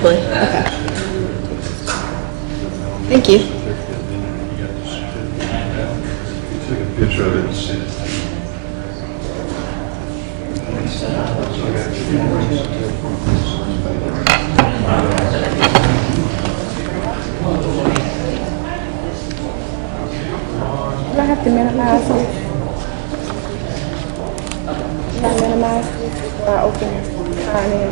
Typically. Okay. Thank you. Take a picture of it and send it. Do I have to minimize it? Do I minimize it or I open sign in?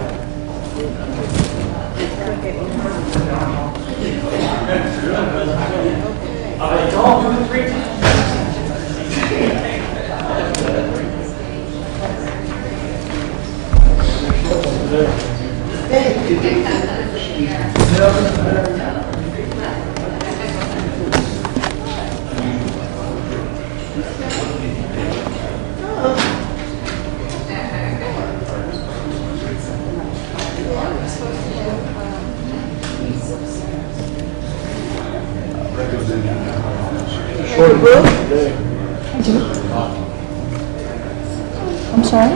I'm sorry?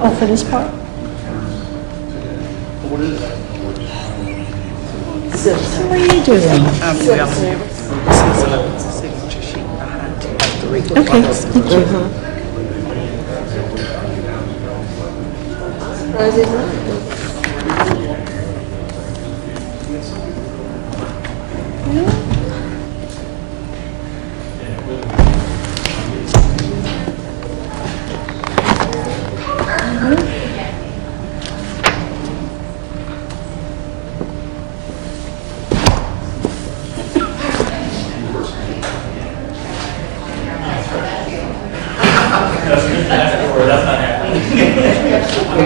Oh, for this part? What are you doing? Signature sheet behind you. Have to read the Okay, box. thank you.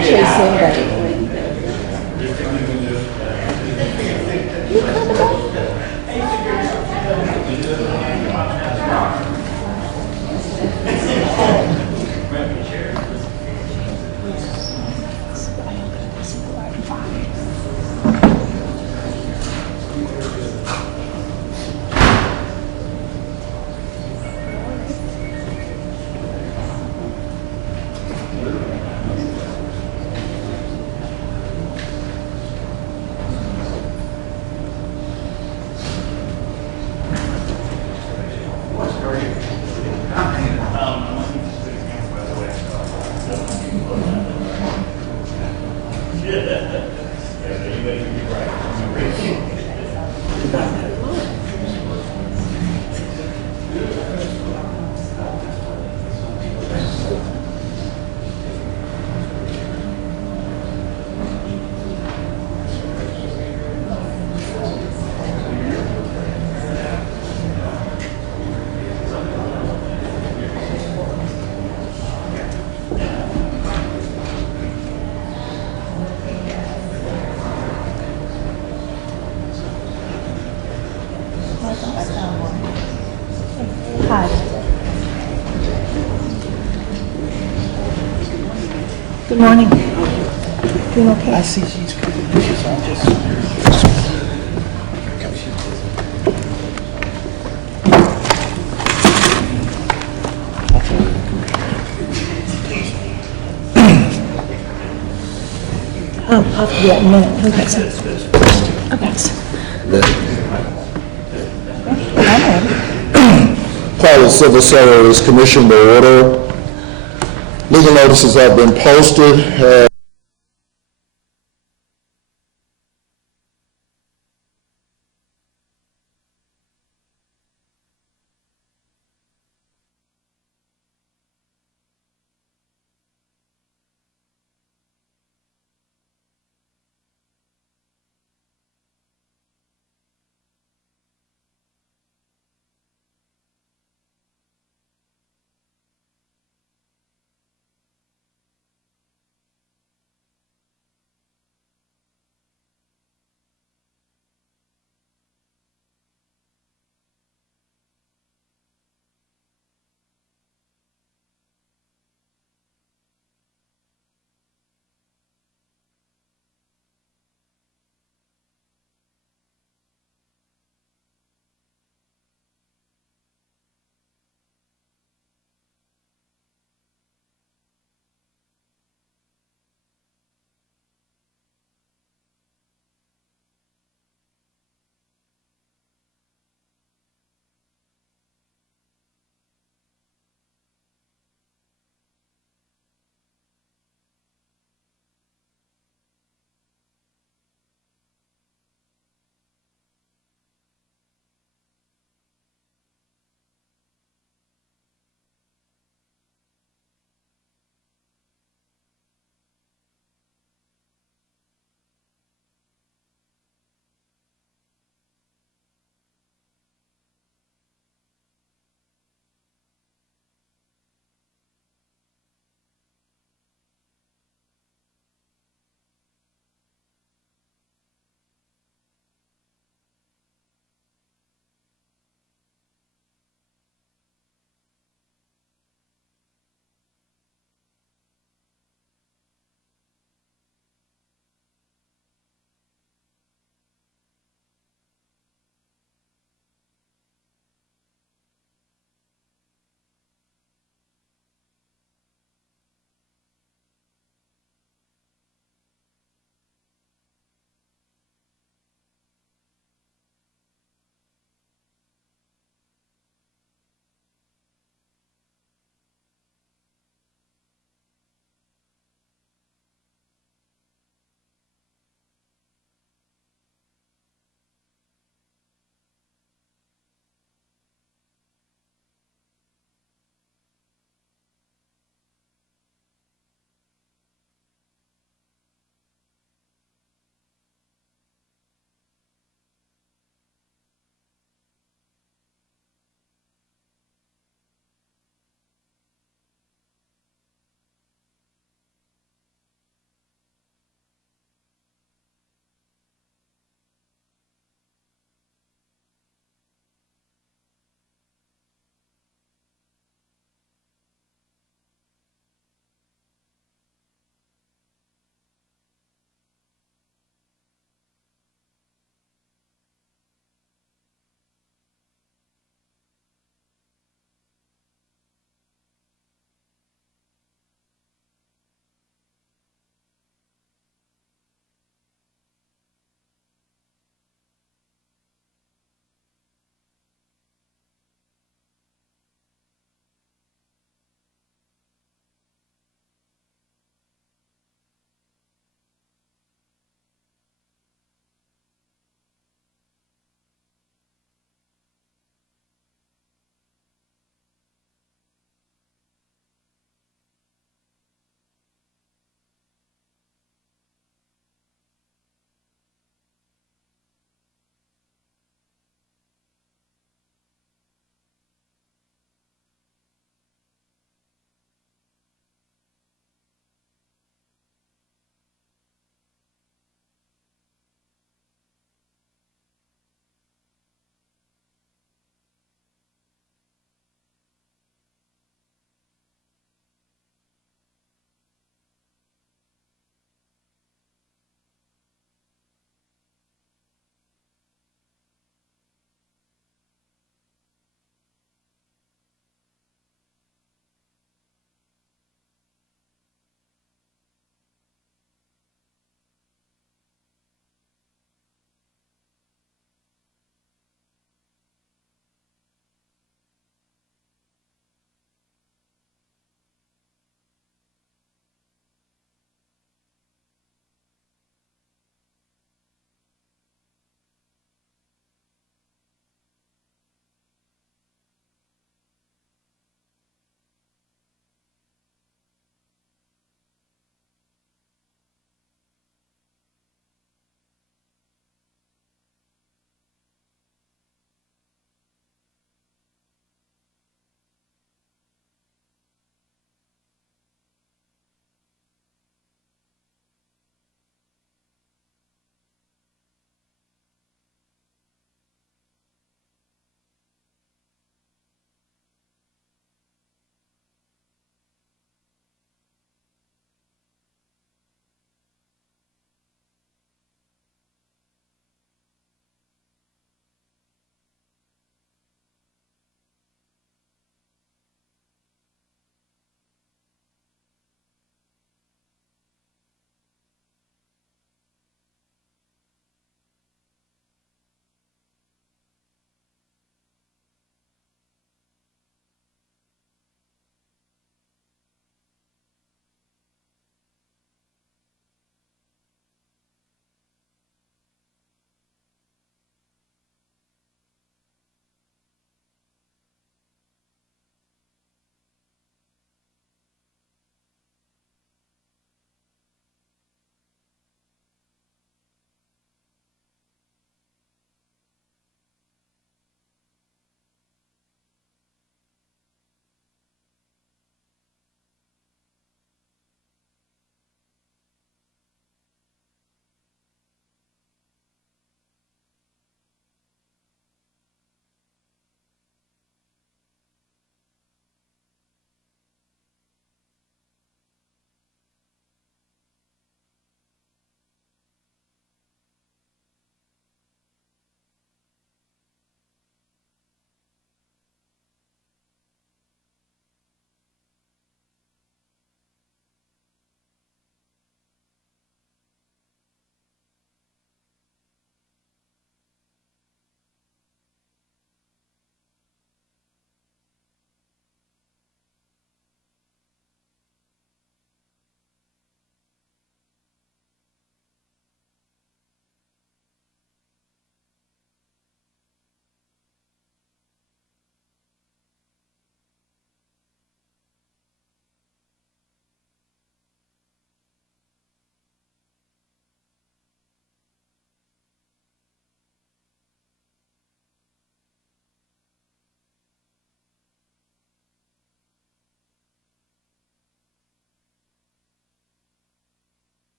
Chasing, but hi. Good morning. Doing okay? I see she's cooking dishes, so I'm just. I'll do that in a minute. Okay, so. Okay, so. I'm ready. Call the civil service commission to order. Legal notices have been posted.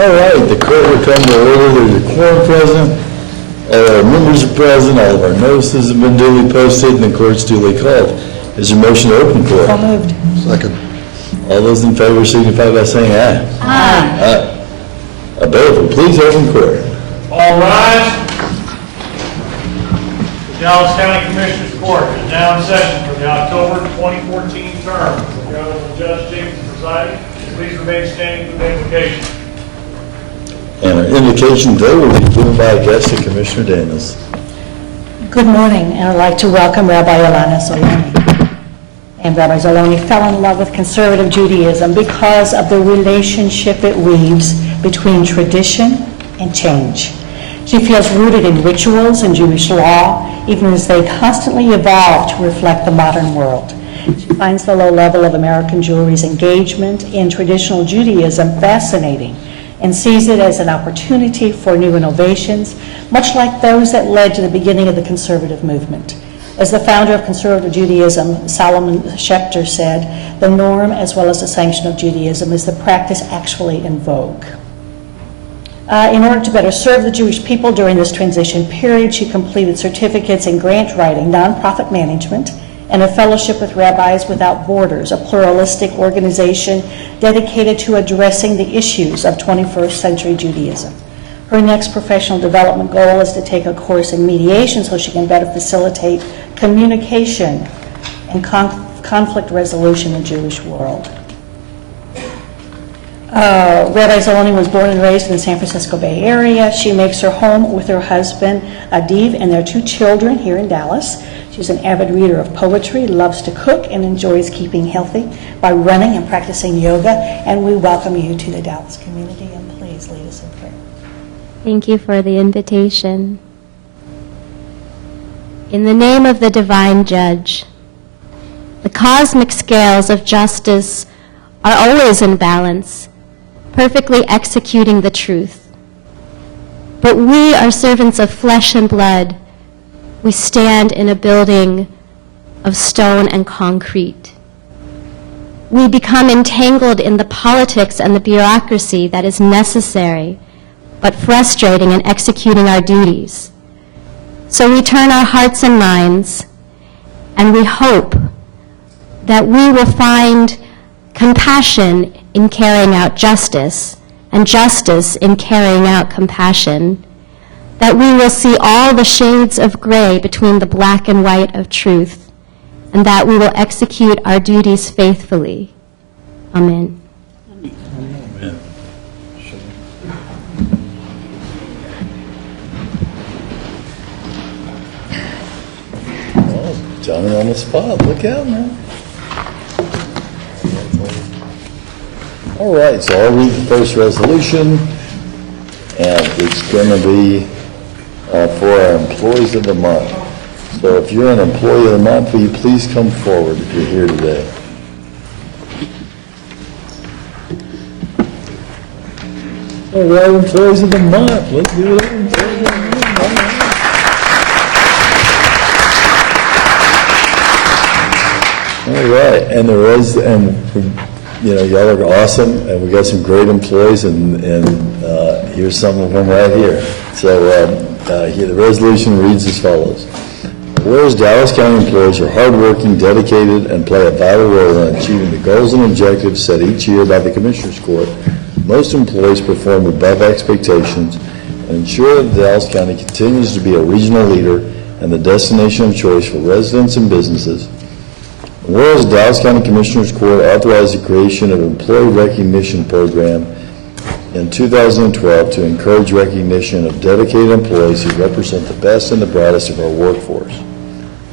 All right, the court will come to order. There's a quorum present. All our members are present. All of our notices have been duly posted, and the court's duly called. Is there a motion to open court? So moved. Second. All those in favor signify by saying aye. Aye. Aye. Beverly, please open court. All rise. The Dallas County Commissioners Court is now in session for the October 2014 term. The Honorable Judge Jenkins presiding. Please remain standing for the invocation. And our invocation today will be given by a guest, Commissioner Daniels. Good morning, and I'd like to welcome Rabbi Ilana Zoloni. And Rabbi Zoloni fell in love with conservative Judaism because of the relationship it weaves between tradition and change. She feels rooted in rituals and Jewish law, even as they constantly evolve to reflect the modern world. She finds the low level of American Jewry's engagement in traditional Judaism fascinating and sees it as an opportunity for new innovations, much like those that led to the beginning of the conservative movement. As the founder of conservative Judaism, Solomon Schechter said, the norm as well as the sanction of Judaism is the practice actually in vogue. In order to better serve the Jewish people during this transition period, she completed certificates in grant writing, nonprofit management, and a fellowship with Rabbis Without Borders, a pluralistic organization dedicated to addressing the issues of 21st century Judaism. Her next professional development goal is to take a course in mediation so she can better facilitate communication and conflict resolution in the Jewish world. Rabbi Zoloni was born and raised in the San Francisco Bay Area. She makes her home with her husband, Adiv, and their 2 children here in Dallas. She's an avid reader of poetry, loves to cook, and enjoys keeping healthy by running and practicing yoga. And we welcome you to the Dallas community, and please lead us in prayer. Thank you for the invitation. In the name of the divine judge, the cosmic scales of justice are always in balance, perfectly executing the truth. But we are servants of flesh and blood. We stand in a building of stone and concrete. We become entangled in the politics and the bureaucracy that is necessary, but frustrating in executing our duties. So we turn our hearts and minds, and we hope that we will find compassion in carrying out justice, and justice in carrying out compassion, that we will see all the shades of gray between the black and white of truth, and that we will execute our duties faithfully. Amen. Amen. Oh, Johnny on the spot. Look out, man. All right, so I'll read the first resolution, and it's going to be for our employees of the month. So if you're an employee of the month, will you please come forward if you're here today? All right, employees of the month. Let's do it. Employees of the month. All right, and there is, and you know, y'all are awesome, and we got some great employees, and here's some of them right here. So here, the resolution reads as follows. Whereas Dallas County employees are hardworking, dedicated, and play a vital role in achieving the goals and objectives set each year by the Commissioners Court, most employees perform above expectations and ensure that Dallas County continues to be a regional leader and the destination of choice for residents and businesses. Whereas the Dallas County Commissioners Court authorized the creation of an employee recognition program in 2012 to encourage recognition of dedicated employees who represent the best and the brightest of our workforce.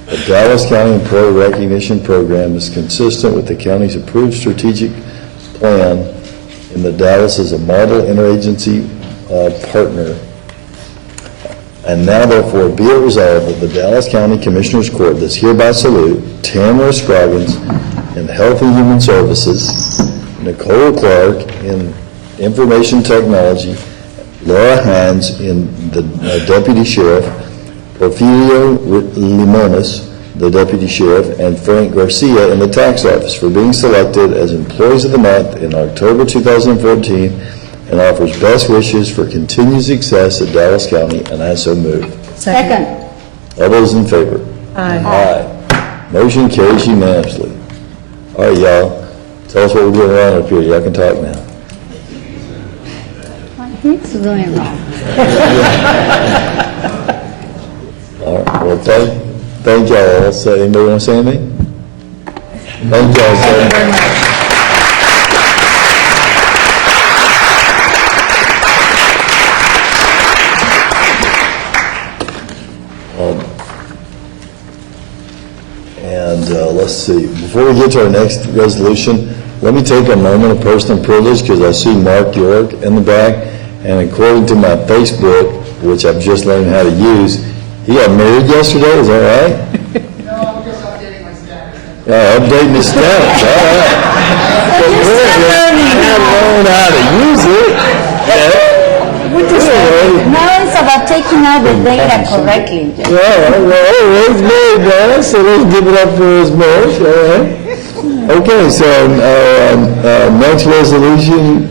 The Dallas County Employee Recognition Program is consistent with the county's approved strategic plan in the Dallas as a model interagency partner. And now therefore be it resolved that the Dallas County Commissioners Court does hereby salute Tamara Scroggins in Health and Human Services, Nicole Clark in Information Technology, Laura Hines in the Deputy Sheriff, Porfirio Limones, the Deputy Sheriff, and Frank Garcia in the Tax Office for being selected as Employees of the Month in October 2014 and offers best wishes for continued success at Dallas County, and I so move. Second. All those in favor? Aye. Aye. Motion carries unanimously. All right, y'all, tell us what we're doing wrong up here. Y'all can talk now. He's doing wrong. All right, well, thank y'all. So, anybody want to say anything? Thank y'all, sir. Let's see, before we get to our next resolution, let me take a moment of personal privilege because I see Mark York in the back, and according to my Facebook, which I've just learned how to use, he got married yesterday, is that right? No, I'm just updating my status. Updating his status, all right. You're still learning Learn how to use it. Now it's about taking out the data correctly. Yeah, well, he's married now, so let's give it up for his marriage, all right? Okay, so, next resolution,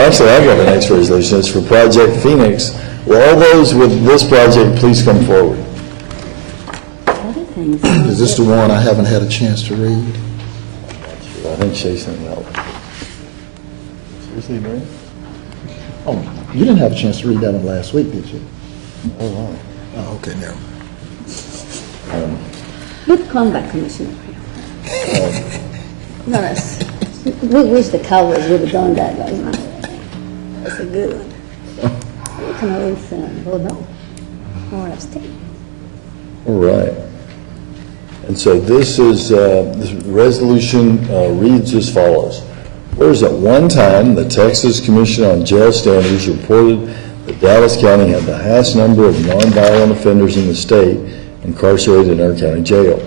actually, I've got the next resolution, it's for Project Phoenix. Will all those with this project please come forward? Is this the one I haven't had a chance to read? I think Shay sent it out. Seriously, Mary? Oh, you didn't have a chance to read that one last week, did you? Oh, wow. Oh, okay, never mind. Good comeback, Commissioner. No, we wish the Cowboys would have done that last night. That's a good one. You can always vote no or abstain. All right. And so this resolution reads as follows. Whereas at one time, the Texas Commission on Jail Standards reported that Dallas County had the highest number of nonviolent offenders in the state incarcerated in our county jail.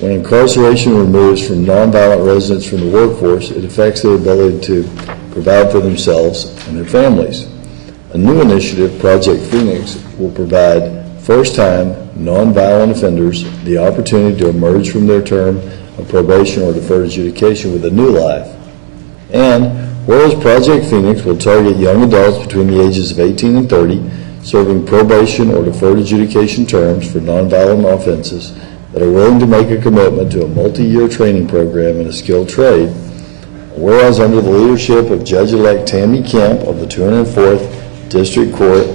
When incarceration removes from nonviolent residents from the workforce, it affects their ability to provide for themselves and their families. A new initiative, Project Phoenix, will provide first-time nonviolent offenders the opportunity to emerge from their term of probation or deferred adjudication with a new life. And whereas Project Phoenix will target young adults between the ages of 18 and 30 serving probation or deferred adjudication terms for nonviolent offenses that are willing to make a commitment to a multi-year training program in a skilled trade, whereas under the leadership of Judge-elect Tammy Kemp of the 204th District Court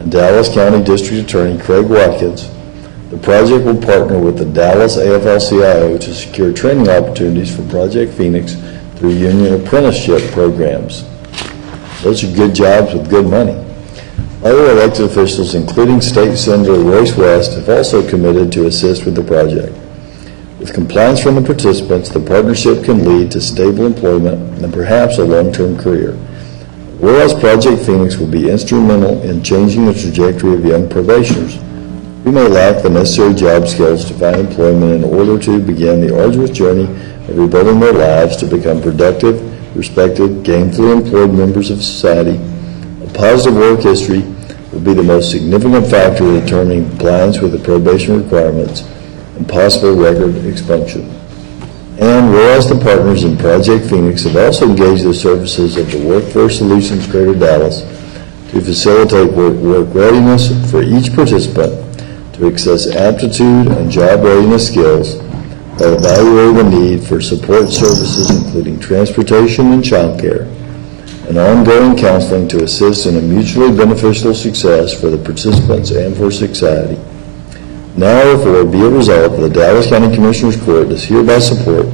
and Dallas County District Attorney Craig Watkins, the project will partner with the Dallas AFL-CIO to secure training opportunities for Project Phoenix through union apprenticeship programs. Those are good jobs with good money. Other elected officials, including State Senator Royce West, have also committed to assist with the project. With compliance from the participants, the partnership can lead to stable employment and perhaps a long-term career. Whereas Project Phoenix will be instrumental in changing the trajectory of young probationers who may lack the necessary job skills to find employment in order to begin the arduous journey of rebuilding their lives to become productive, respected, gainfully employed members of society. A positive work history will be the most significant factor in determining compliance with the probation requirements and possible record expunction. And whereas the partners in Project Phoenix have also engaged the services of the Workforce Solutions Greater Dallas to facilitate work readiness for each participant to access aptitude and job readiness skills by evaluating the need for support services including transportation and child care, and ongoing counseling to assist in a mutually beneficial success for the participants and for society. Now therefore be it resolved that the Dallas County Commissioners Court does hereby support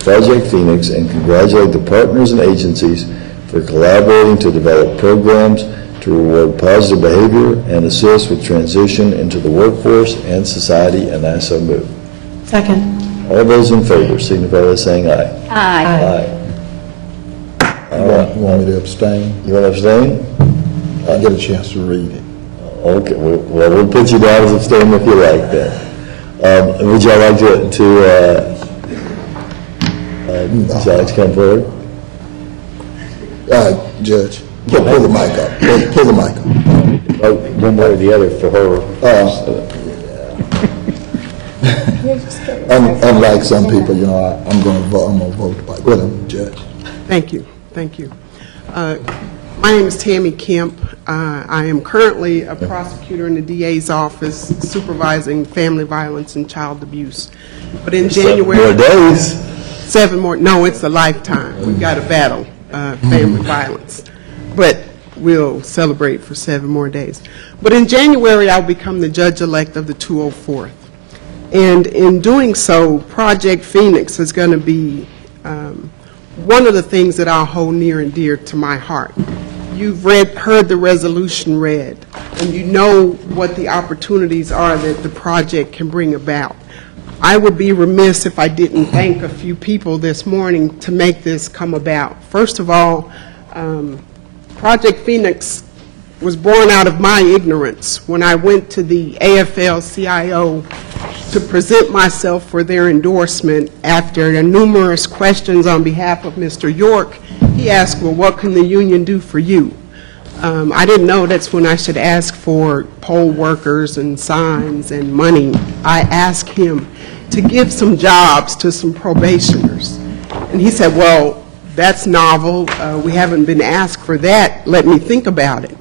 Project Phoenix and congratulate the partners and agencies for collaborating to develop programs to reward positive behavior and assist with transition into the workforce and society, and I so move. Second. All those in favor signify by saying aye. Aye. Aye. All right. You want me to abstain? You want to abstain? I get a chance to read it. Okay, well, we'll put you down as abstain if you like that. Would y'all like to come forward? Judge, pull the mic up. Pull the mic up. One way or the other for her. Unlike some people, I'm going to vote. Well, Judge. Thank you, thank you. My name is Tammy Kemp. I am currently a prosecutor in the DA's office supervising family violence and child abuse. But in January... 7 more days. 7 more, no, it's a lifetime. We've got to battle family violence. But we'll celebrate for 7 more days. But in January, I'll become the judge-elect of the 204th. And in doing so, Project Phoenix is going to be one of the things that I'll hold near and dear to my heart. You've heard the resolution read, and you know what the opportunities are that the project can bring about. I would be remiss if I didn't thank a few people this morning to make this come about. First of all, Project Phoenix was born out of my ignorance when I went to the AFL-CIO to present myself for their endorsement. After the numerous questions on behalf of Mr. York, he asked, well, what can the union do for you? I didn't know that's when I should ask for poll workers and signs and money. I asked him to give some jobs to some probationers. And he said, well, that's novel. We haven't been asked for that. Let me think about it.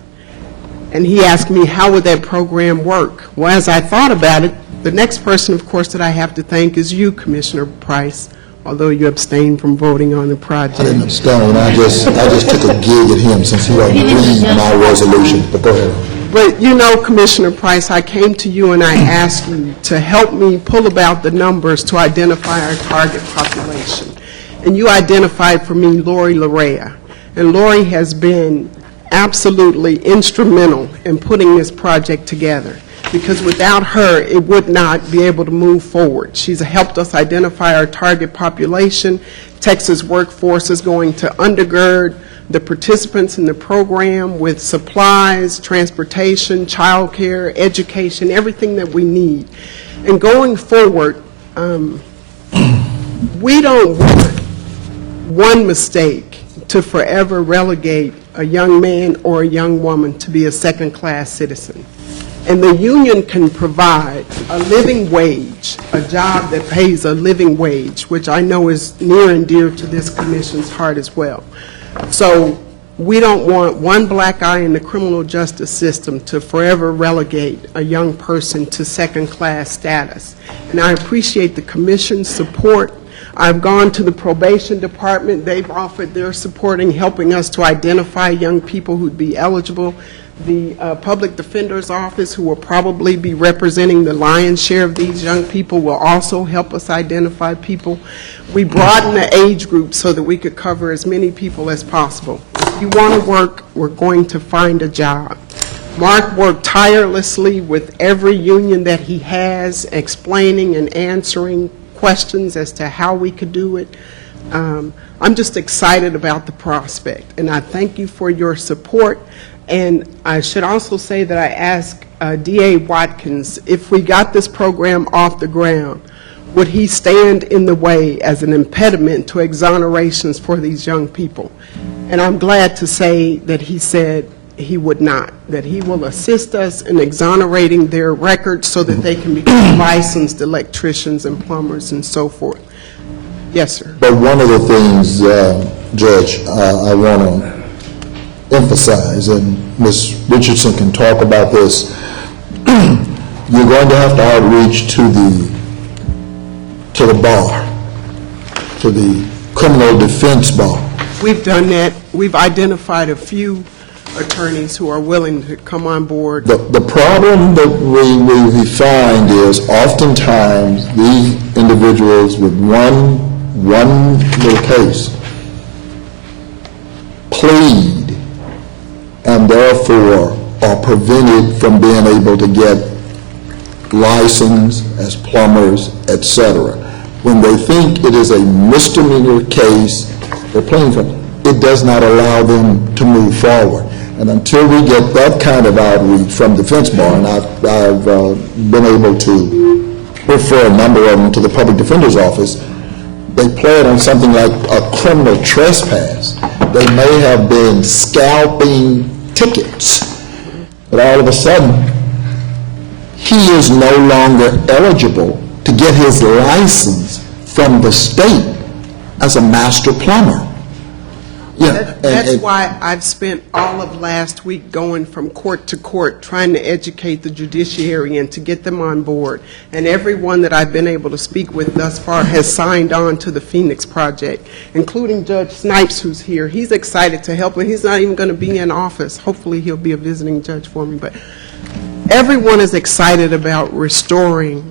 And he asked me, how would that program work? Well, as I thought about it, the next person, of course, that I have to thank is you, Commissioner Price, although you abstained from voting on the project. I didn't abstain, I just took a gig at him since he wasn't reading my resolution, but go ahead. But you know, Commissioner Price, I came to you and I asked you to help me pull about the numbers to identify our target population. And you identified for me Lori Larea. And Lori has been absolutely instrumental in putting this project together, because without her, it would not be able to move forward. She's helped us identify our target population. Texas Workforce is going to undergird the participants in the program with supplies, transportation, child care, education, everything that we need. And going forward, we don't want one mistake to forever relegate a young man or a young woman to be a second-class citizen. And the union can provide a living wage, a job that pays a living wage, which I know is near and dear to this commission's heart as well. So we don't want one black eye in the criminal justice system to forever relegate a young person to second-class status. And I appreciate the commission's support. I've gone to the probation department. They've offered their support in helping us to identify young people who'd be eligible. The public defender's office, who will probably be representing the lion's share of these young people, will also help us identify people. We broaden the age group so that we could cover as many people as possible. If you want to work, we're going to find a job. Mark worked tirelessly with every union that he has, explaining and answering questions as to how we could do it. I'm just excited about the prospect, and I thank you for your support. And I should also say that I asked D.A. Watkins, if we got this program off the ground, would he stand in the way as an impediment to exonerations for these young people? And I'm glad to say that he said he would not, that he will assist us in exonerating their records so that they can become licensed electricians and plumbers and so forth. Yes, sir. But one of the things, Judge, I want to emphasize, and Ms. Richardson can talk about this, you're going to have to outreach to the bar, to the criminal defense bar. We've done that. We've identified a few attorneys who are willing to come on board. The problem that we find is oftentimes these individuals with one little case plead and therefore are prevented from being able to get licensed as plumbers, etc. When they think it is a misdemeanor case, they're pleading for it. It does not allow them to move forward. And until we get that kind of outreach from defense bar, and I've been able to refer a number of them to the public defender's office, they plan on something like a criminal trespass. They may have been scalping tickets, but all of a sudden, he is no longer eligible to get his license from the state as a master plumber. That's why I've spent all of last week going from court to court, trying to educate the judiciary and to get them on board. And everyone that I've been able to speak with thus far has signed on to the Phoenix Project, including Judge Snipes, who's here. He's excited to help, and he's not even going to be in office. Hopefully, he'll be a visiting judge for me. But everyone is excited about restoring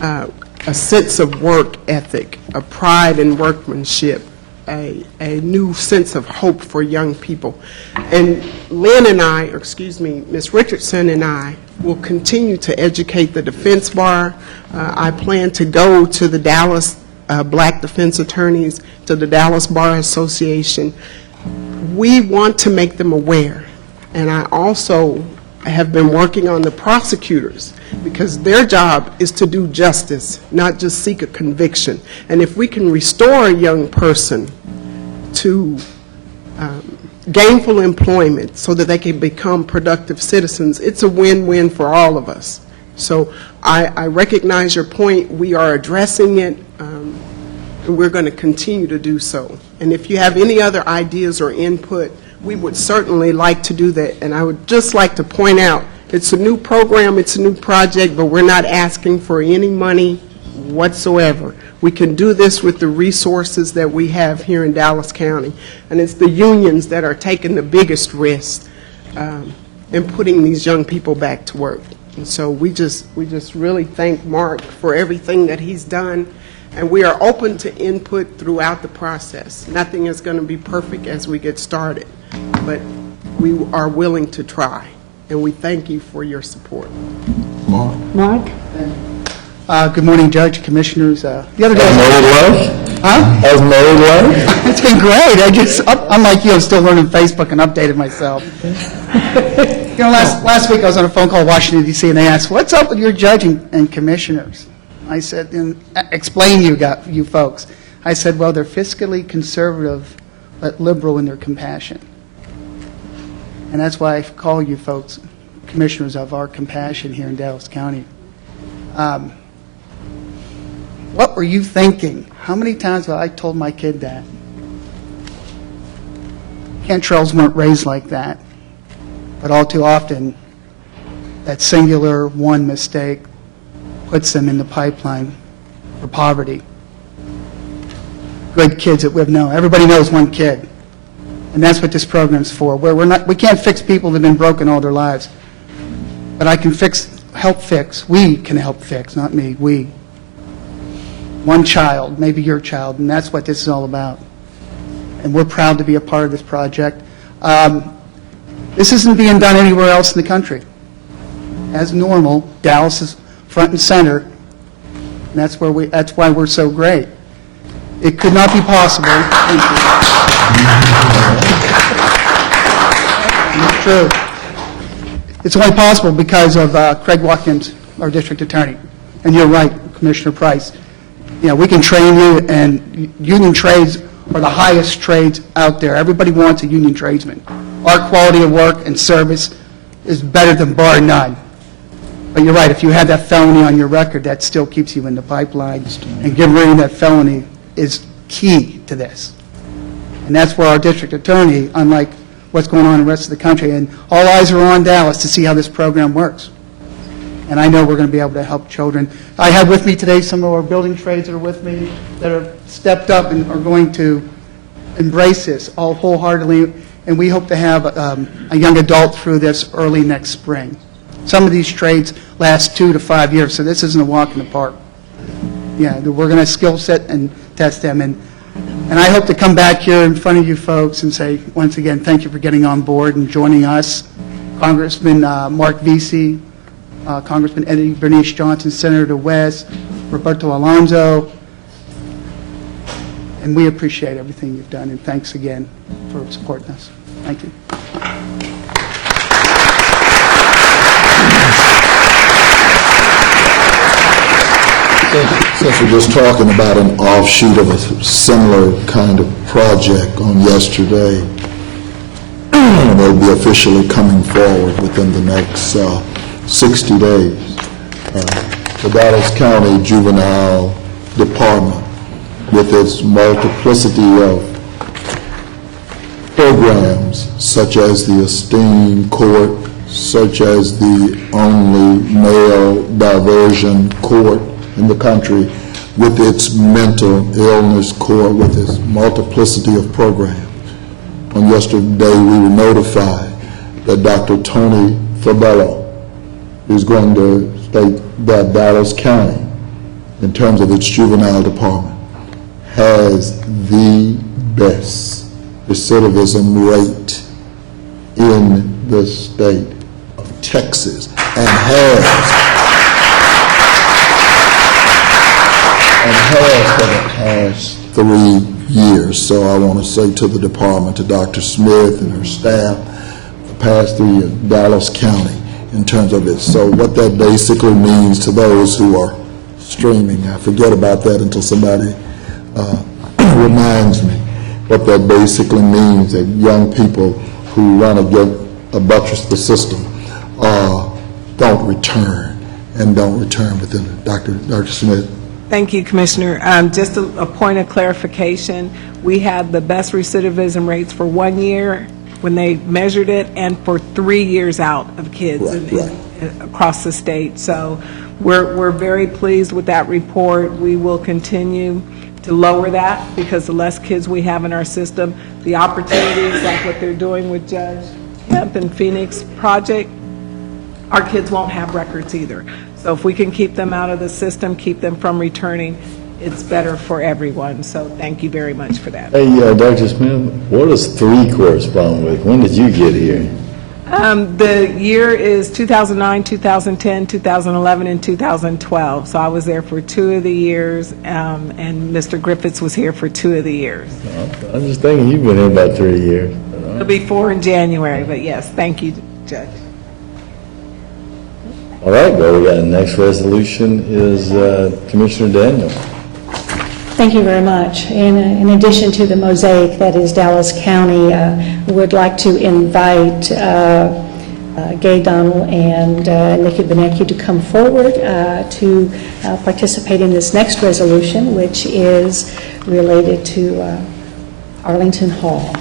a sense of work ethic, a pride in workmanship, a new sense of hope for young people. And Lynn and I, or excuse me, Ms. Richardson and I will continue to educate the defense bar. I plan to go to the Dallas Black Defense Attorneys, to the Dallas Bar Association. We want to make them aware. And I also have been working on the prosecutors, because their job is to do justice, not just seek a conviction. And if we can restore a young person to gainful employment so that they can become productive citizens, it's a win-win for all of us. So I recognize your point. We are addressing it, and we're going to continue to do so. And if you have any other ideas or input, we would certainly like to do that. And I would just like to point out, it's a new program, it's a new project, but we're not asking for any money whatsoever. We can do this with the resources that we have here in Dallas County. And it's the unions that are taking the biggest risk in putting these young people back to work. And so we just really thank Mark for everything that he's done. And we are open to input throughout the process. Nothing is going to be perfect as we get started, but we are willing to try. And we thank you for your support. Mark? Good morning, Judge, Commissioners. The other day, How's married life? huh? How's married life? It's been great. Unlike you, I'm still learning Facebook and updated myself. You know, last week I was on a phone call in Washington, D.C., and they asked, what's up with your judge and commissioners? I said, explain you folks. I said, well, they're fiscally conservative but liberal in their compassion. And that's why I call you folks commissioners of our compassion here in Dallas County. What were you thinking? How many times have I told my kid that? Cantrells weren't raised like that. But all too often, that singular one mistake puts them in the pipeline for poverty. Good kids that we've known. Everybody knows one kid. And that's what this program's for. We can't fix people that have been broken all their lives. But I can help fix. We can help fix, not me, we. One child, maybe your child, and that's what this is all about. And we're proud to be a part of this project. This isn't being done anywhere else in the country. As normal, Dallas is front and center, and that's why we're so great. It could not be possible. Thank you. It's true. It's only possible because of Craig Watkins, our district attorney. And you're right, Commissioner Price. You know, we can train you, and union trades are the highest trades out there. Everybody wants a union tradesman. Our quality of work and service is better than bar none. But you're right, if you have that felony on your record, that still keeps you in the pipeline. And getting rid of that felony is key to this. And that's where our district attorney, unlike what's going on in the rest of the country, and all eyes are on Dallas to see how this program works. And I know we're going to be able to help children. I have with me today some of our building trades that are with me that have stepped up and are going to embrace this all wholeheartedly. And we hope to have a young adult through this early next spring. Some of these trades last 2 to 5 years, so this isn't a walk in the park. Yeah, we're going to skill set and test them. And I hope to come back here in front of you folks and say, once again, thank you for getting on board and joining us. Congressman Mark Vesey, Congressman Eddie Bernice Johnson, Senator West, Roberto Alonso, and we appreciate everything you've done, and thanks again for supporting us. Thank you. Since we're just talking about an offshoot of a similar kind of project on yesterday, they'll be officially coming forward within the next 60 days. The Dallas County Juvenile Department, with its multiplicity of programs such as the Esteem Court, such as the only male diversion court in the country, with its mental illness court, with its multiplicity of programs. On yesterday, we were notified that Dr. Tony Fabello is going to state that Dallas County, in terms of its juvenile department, has the best recidivism rate in the state of Texas, and has for the past 3 years. So I want to say to the department, to Dr. Smith and her staff, the past 3 years, Dallas County, in terms of it. So what that basically means to those who are streaming, I forget about that until somebody reminds me, what that basically means, that young people who run a buttress the system don't return within it. Dr. Smith. Thank you, Commissioner. Just a point of clarification, we had the best recidivism rates for 1 year when they measured it, and for 3 years out of kids across the state. So we're very pleased with that report. We will continue to lower that, because the less kids we have in our system, the opportunities like what they're doing with Judge Kemp and Phoenix Project, our kids won't have records either. So if we can keep them out of the system, keep them from returning, it's better for everyone. So thank you very much for that. Hey, Dr. Smith, what does 3 correspond with? When did you get here? The year is 2009, 2010, 2011, and 2012. So I was there for 2 of the years, and Mr. Griffiths was here for 2 of the years. I'm just thinking you've been here about 3 years. It'll be 4 in January, but yes, thank you, Judge. All right, well, we got the next resolution is Commissioner Daniel. Thank you very much. In addition to the mosaic that is Dallas County, would like to invite Gay Donnell and Nikki Benecki to come forward to participate in this next resolution, which is related to Arlington Hall.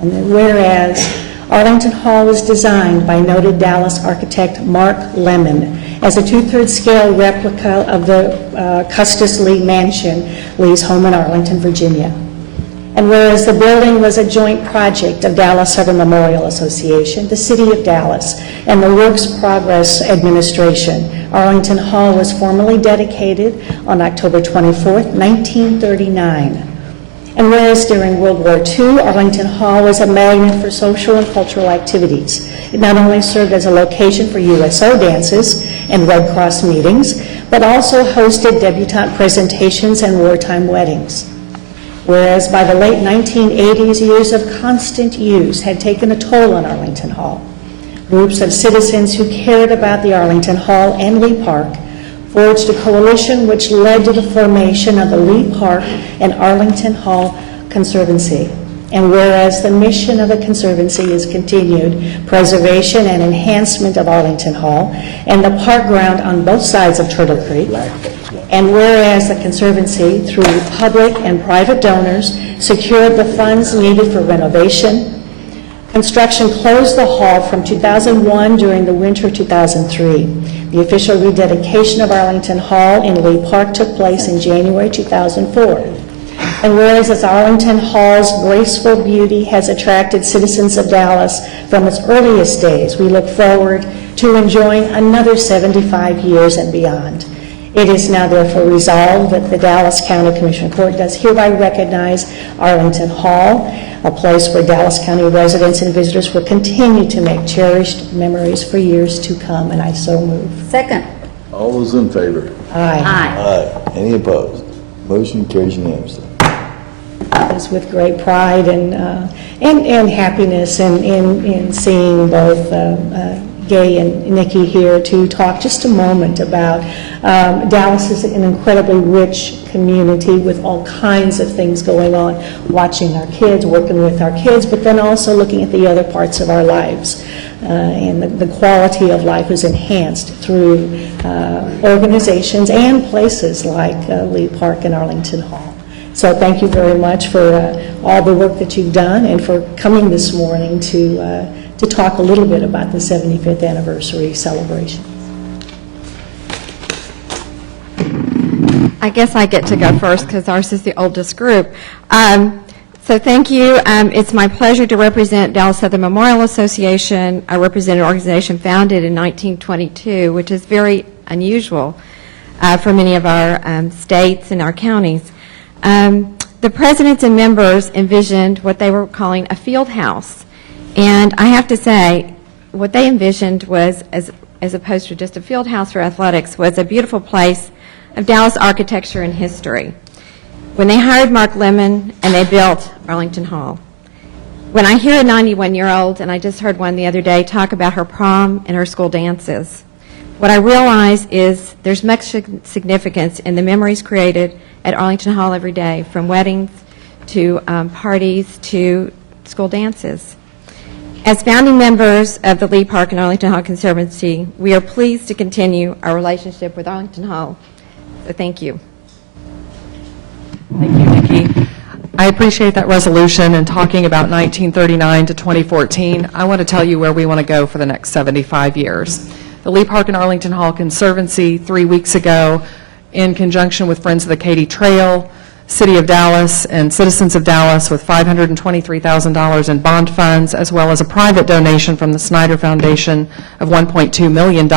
And then whereas Arlington Hall was designed by noted Dallas architect Mark Lemon as a 2/3 scale replica of the Custis Lee Mansion, Lee's home in Arlington, Virginia. And whereas the building was a joint project of Dallas Southern Memorial Association, the City of Dallas, and the Works Progress Administration, Arlington Hall was formally dedicated on October 24th, 1939. And whereas during World War II, Arlington Hall was a magnet for social and cultural activities. It not only served as a location for USO dances and Red Cross meetings, but also hosted debutante presentations and wartime weddings. Whereas by the late 1980s, years of constant use had taken a toll on Arlington Hall. Groups of citizens who cared about the Arlington Hall and Lee Park forged a coalition which led to the formation of the Lee Park and Arlington Hall Conservancy. And whereas the mission of the Conservancy is continued preservation and enhancement of Arlington Hall and the park ground on both sides of Turtle Creek, and whereas the Conservancy, through public and private donors, secured the funds needed for renovation, construction closed the hall from 2001 during the winter of 2003. The official rededication of Arlington Hall in Lee Park took place in January 2004. And whereas as Arlington Hall's graceful beauty has attracted citizens of Dallas from its earliest days, we look forward to enjoying another 75 years and beyond. It is now therefore resolved that the Dallas County Commissioner Court does hereby recognize Arlington Hall, a place where Dallas County residents and visitors will continue to make cherished memories for years to come, and I so move. Second. All those in favor? Aye. Aye. Any opposed? Motion carries unanimously. It's with great pride and happiness in seeing both Gay and Nikki here to talk just a moment about Dallas is an incredibly rich community with all kinds of things going on, watching our kids, working with our kids, but then also looking at the other parts of our lives. And the quality of life is enhanced through organizations and places like Lee Park and Arlington Hall. So thank you very much for all the work that you've done and for coming this morning to talk a little bit about the 75th anniversary celebration. I guess I get to go first because ours is the oldest group. So thank you. It's my pleasure to represent Dallas Southern Memorial Association. I represent an organization founded in 1922, which is very unusual for many of our states and our counties. The presidents and members envisioned what they were calling a field house. And I have to say, what they envisioned was, as opposed to just a field house for athletics, was a beautiful place of Dallas architecture and history. When they hired Mark Lemon and they built Arlington Hall. When I hear a 91-year-old, and I just heard one the other day, talk about her prom and her school dances, what I realize is there's much significance in the memories created at Arlington Hall every day, from weddings to parties to school dances. As founding members of the Lee Park and Arlington Hall Conservancy, we are pleased to continue our relationship with Arlington Hall. So thank you. Thank you, Nikki. I appreciate that resolution and talking about 1939 to 2014. I want to tell you where we want to go for the next 75 years. The Lee Park and Arlington Hall Conservancy 3 weeks ago, in conjunction with Friends of the Katy Trail, City of Dallas, and Citizens of Dallas, with $523,000 in bond funds, as well as a private donation from the Snyder Foundation of $1.2 million,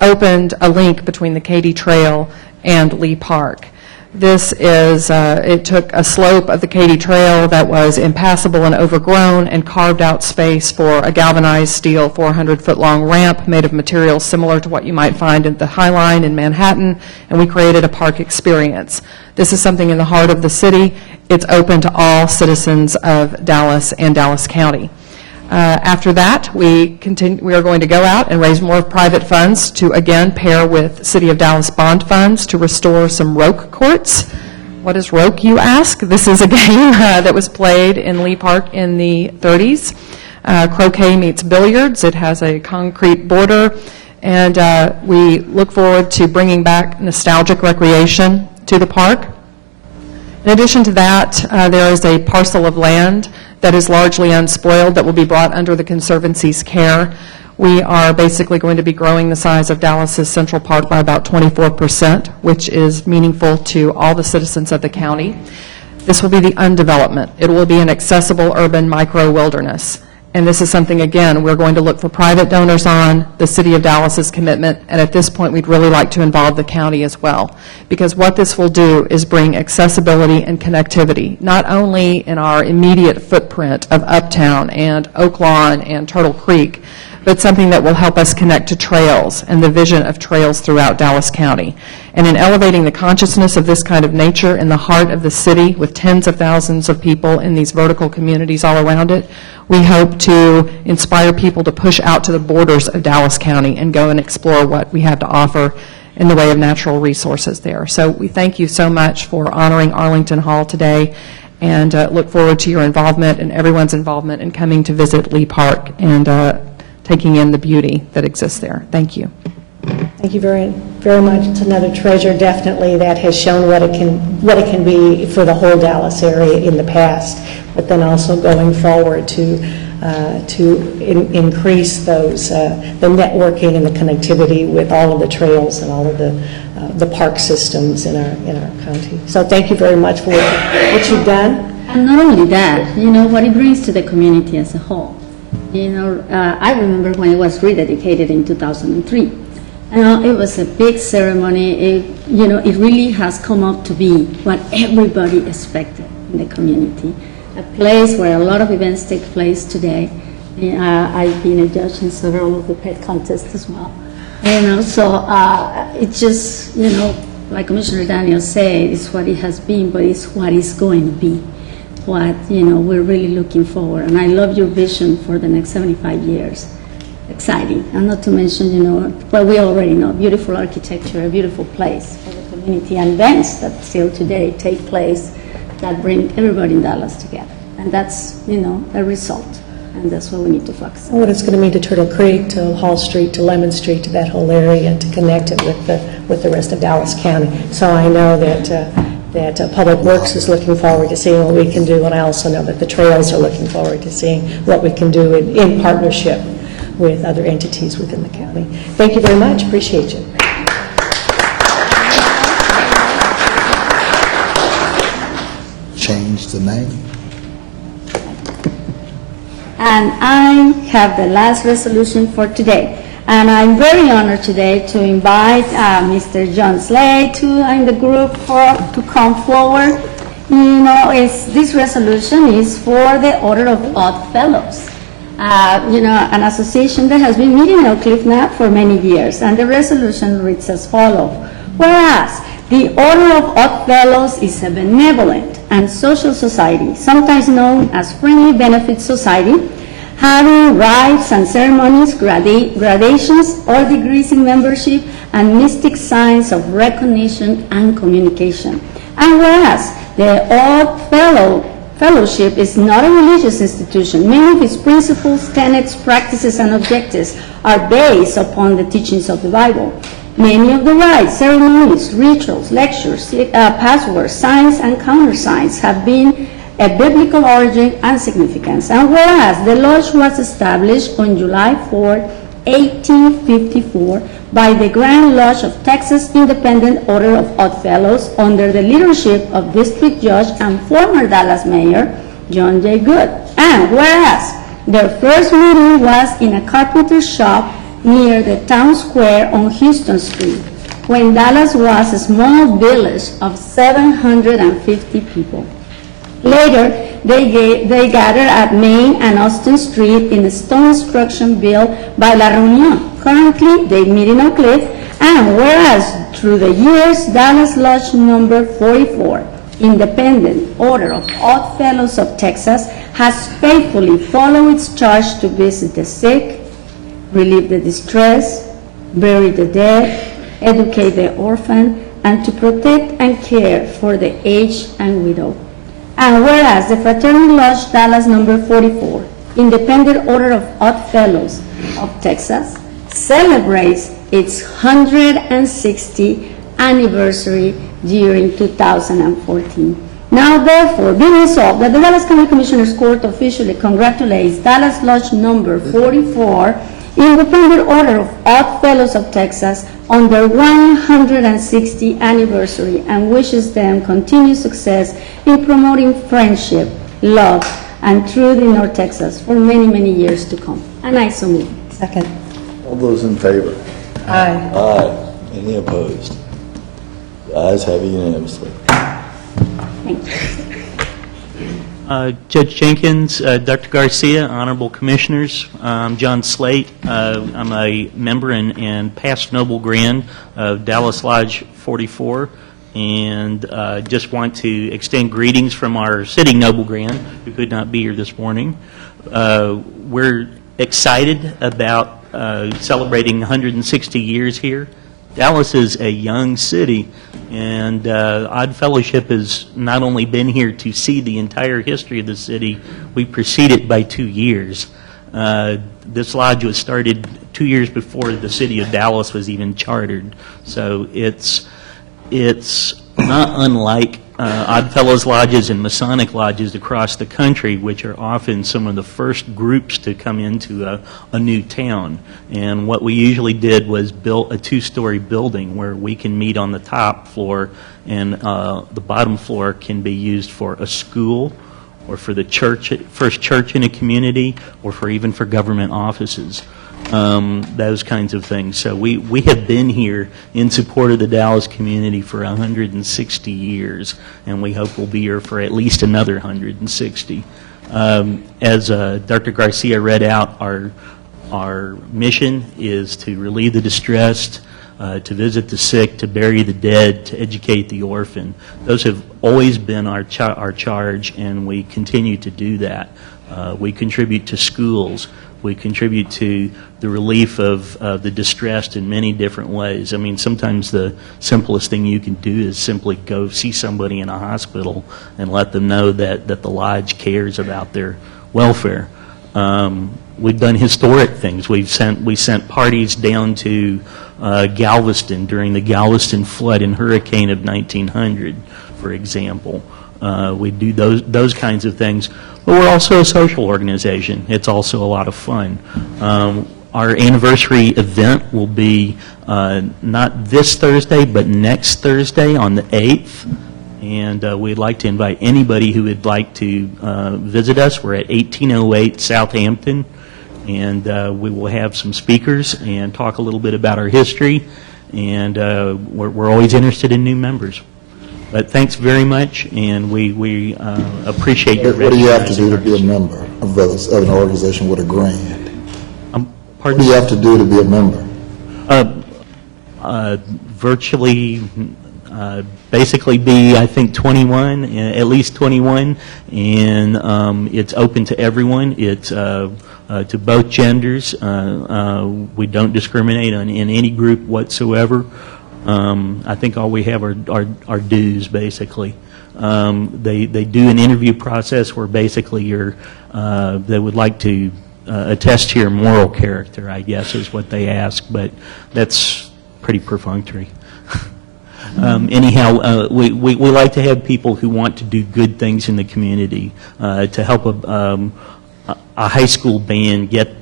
opened a link between the Katy Trail and Lee Park. This is, it took a slope of the Katy Trail that was impassable and overgrown and carved out space for a galvanized steel 400-foot-long ramp made of materials similar to what you might find at the High Line in Manhattan, and we created a park experience. This is something in the heart of the city. It's open to all citizens of Dallas and Dallas County. After that, we are going to go out and raise more private funds to, again, pair with City of Dallas bond funds to restore some roque courts. What is roque, you ask? This is a game that was played in Lee Park in the 30s. Croquet meets billiards. It has a concrete border, and we look forward to bringing back nostalgic recreation to the park. In addition to that, there is a parcel of land that is largely unspoiled that will be brought under the Conservancy's care. We are basically going to be growing the size of Dallas's Central Park by about 24%, which is meaningful to all the citizens of the county. This will be the undevelopment. It will be an accessible urban micro-wilderness. And this is something, again, we're going to look for private donors on, the City of Dallas's commitment, and at this point, we'd really like to involve the county as well. Because what this will do is bring accessibility and connectivity, not only in our immediate footprint of Uptown and Oak Lawn and Turtle Creek, but something that will help us connect to trails and the vision of trails throughout Dallas County. And in elevating the consciousness of this kind of nature in the heart of the city with tens of thousands of people in these vertical communities all around it, we hope to inspire people to push out to the borders of Dallas County and go and explore what we have to offer in the way of natural resources there. So we thank you so much for honoring Arlington Hall today, and look forward to your involvement and everyone's involvement in coming to visit Lee Park and taking in the beauty that exists there. Thank you. Thank you very, very much. It's another treasure, definitely, that has shown what it can be for the whole Dallas area in the past, but then also going forward to increase those the networking and the connectivity with all of the trails and all of the park systems in our county. So thank you very much for what you've done. And not only that, you know, what it brings to the community as a whole. You know, I remember when it was rededicated in 2003. It was a big ceremony. It really has come up to be what everybody expected in the community. A place where a lot of events take place today. I've been a judge in several of the pet contests as well. So it's just, like Commissioner Daniel said, it's what it has been, but it's what it's going to be. What, we're really looking forward. And I love your vision for the next 75 years. Exciting. And not to mention, what we already know, beautiful architecture, a beautiful place for the community, and events that still today take place that bring everybody in Dallas together. And that's, a result. And that's what we need to focus on. What it's going to mean to Turtle Creek, to Hall Street, to Lemon Street, to that whole area, and to connect it with the rest of Dallas County. So I know that that Public Works is looking forward to seeing what we can do, and I also know that the Trails are looking forward to seeing what we can do in partnership with other entities within the county. Thank you very much. Appreciate you. Change the name. And I have the last resolution for today. And I'm very honored today to invite Mr. John Slade and the group to come forward. You know, this resolution is for the Order of Odd Fellows. You know, an association that has been meeting in Oak Cliff now for many years. And the resolution reads as follows. Whereas the Order of Odd Fellows is a benevolent and social society, sometimes known as Friendly Benefit Society, having rites and ceremonies, gradations or degrees in membership, and mystic signs of recognition and communication. And whereas the Odd Fellowship is not a religious institution, many of its principles, tenets, practices, and objectives are based upon the teachings of the Bible. Many of the rites, ceremonies, rituals, lectures, passwords, signs, and countersigns have been a biblical origin and significance. And whereas the lodge was established on July 4, 1854, by the Grand Lodge of Texas Independent Order of Odd Fellows under the leadership of District Judge and former Dallas Mayor John J. Good. And whereas their first meeting was in a carpenter shop near the town square on Houston Street, when Dallas was a small village of 750 people. Later, they gathered at Main and Austin Street in a stone structure built by La Reunion. Currently, they meet in Oak Cliff, and whereas through the years, Dallas Lodge number 44, Independent Order of Odd Fellows of Texas, has faithfully followed its charge to visit the sick, relieve the distress, bury the dead, educate the orphan, and to protect and care for the aged and widow. And whereas the Fraternity Lodge Dallas number 44, Independent Order of Odd Fellows of Texas, celebrates its 160th anniversary during 2014. Now, therefore, be resolved that the Dallas County Commissioners Court officially congratulates Dallas Lodge number 44, Independent Order of Odd Fellows of Texas, on their 160th anniversary, and wishes them continued success in promoting friendship, love, and truth in North Texas for many, many years to come. And I so move. Second. All those in favor? Aye. Aye. Any opposed? The ayes have it unanimously. Thank you. Judge Jenkins, Dr. Garcia, Honorable Commissioners, I'm John Slate. I'm a member and past Noble Grand of Dallas Lodge 44, and just want to extend greetings from our sitting Noble Grand, who could not be here this morning. We're excited about celebrating 160 years here. Dallas is a young city, and Odd Fellowship has not only been here to see the entire history of the city, we precede it by 2 years. This lodge was started 2 years before the city of Dallas was even chartered, so it's not unlike Odd Fellows lodges and Masonic lodges across the country, which are often some of the first groups to come into a new town. And what we usually did was build a 2-story building where we can meet on the top floor, and the bottom floor can be used for a school, or for the church, first church in a community, or even for government offices. Those kinds of things. So we have been here in support of the Dallas community for 160 years, and we hope we'll be here for at least another 160. As Dr. Garcia read out, our mission is to relieve the distressed, to visit the sick, to bury the dead, to educate the orphan. Those have always been our charge, and we continue to do that. We contribute to schools. We contribute to the relief of the distressed in many different ways. I mean, sometimes the simplest thing you can do is simply go see somebody in a hospital and let them know that the lodge cares about their welfare. we've done historic things. We sent parties down to Galveston during the Galveston flood and hurricane of 1900, for example. We do those kinds of things. But we're also a social organization. It's also a lot of fun. Our anniversary event will be not this Thursday, but next Thursday on the 8th. And we'd like to invite anybody who would like to visit us. We're at 1808 Southampton. And we will have some speakers and talk a little bit about our history. And we're always interested in new members. But thanks very much, and we appreciate your What do you have to do to be a recognizing member of an organization with a grant? What Pardon? do you have to do to be a member? Virtually, basically be, I think, 21, at least 21, and it's open to everyone. It's to both genders. We don't discriminate in any group whatsoever. I think all we have are dues, basically. They do an interview process where basically they would like to attest to your moral character, I guess, is what they ask, but that's pretty perfunctory. Anyhow, we like to have people who want to do good things in the community, to help a high school band get,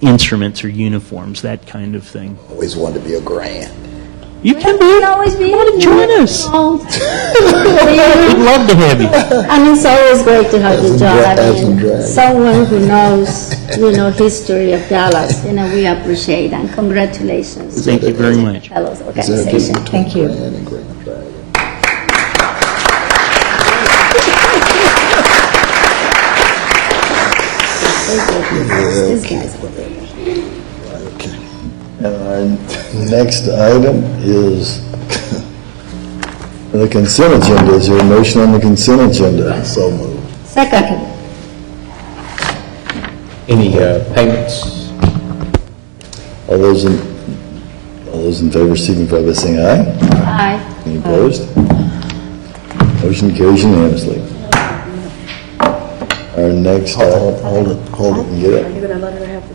instruments or uniforms, that kind of thing. Always wanted to be a grant. You can be. Always be. Come on and join us. We'd love to have you. And it's always great to have you, John. As in drag. Someone who knows, history of Dallas, we appreciate, and congratulations. Thank you very much. Fellows organization. Thank you. These guys are good. Okay. And our next item is the consent agenda. Is there a motion on the consent agenda? So moved. Second. Any payments? All those in favor signify by saying aye. Aye. Any opposed? Motion carries unanimously. Our next, Hold it. get it? You're gonna let her have the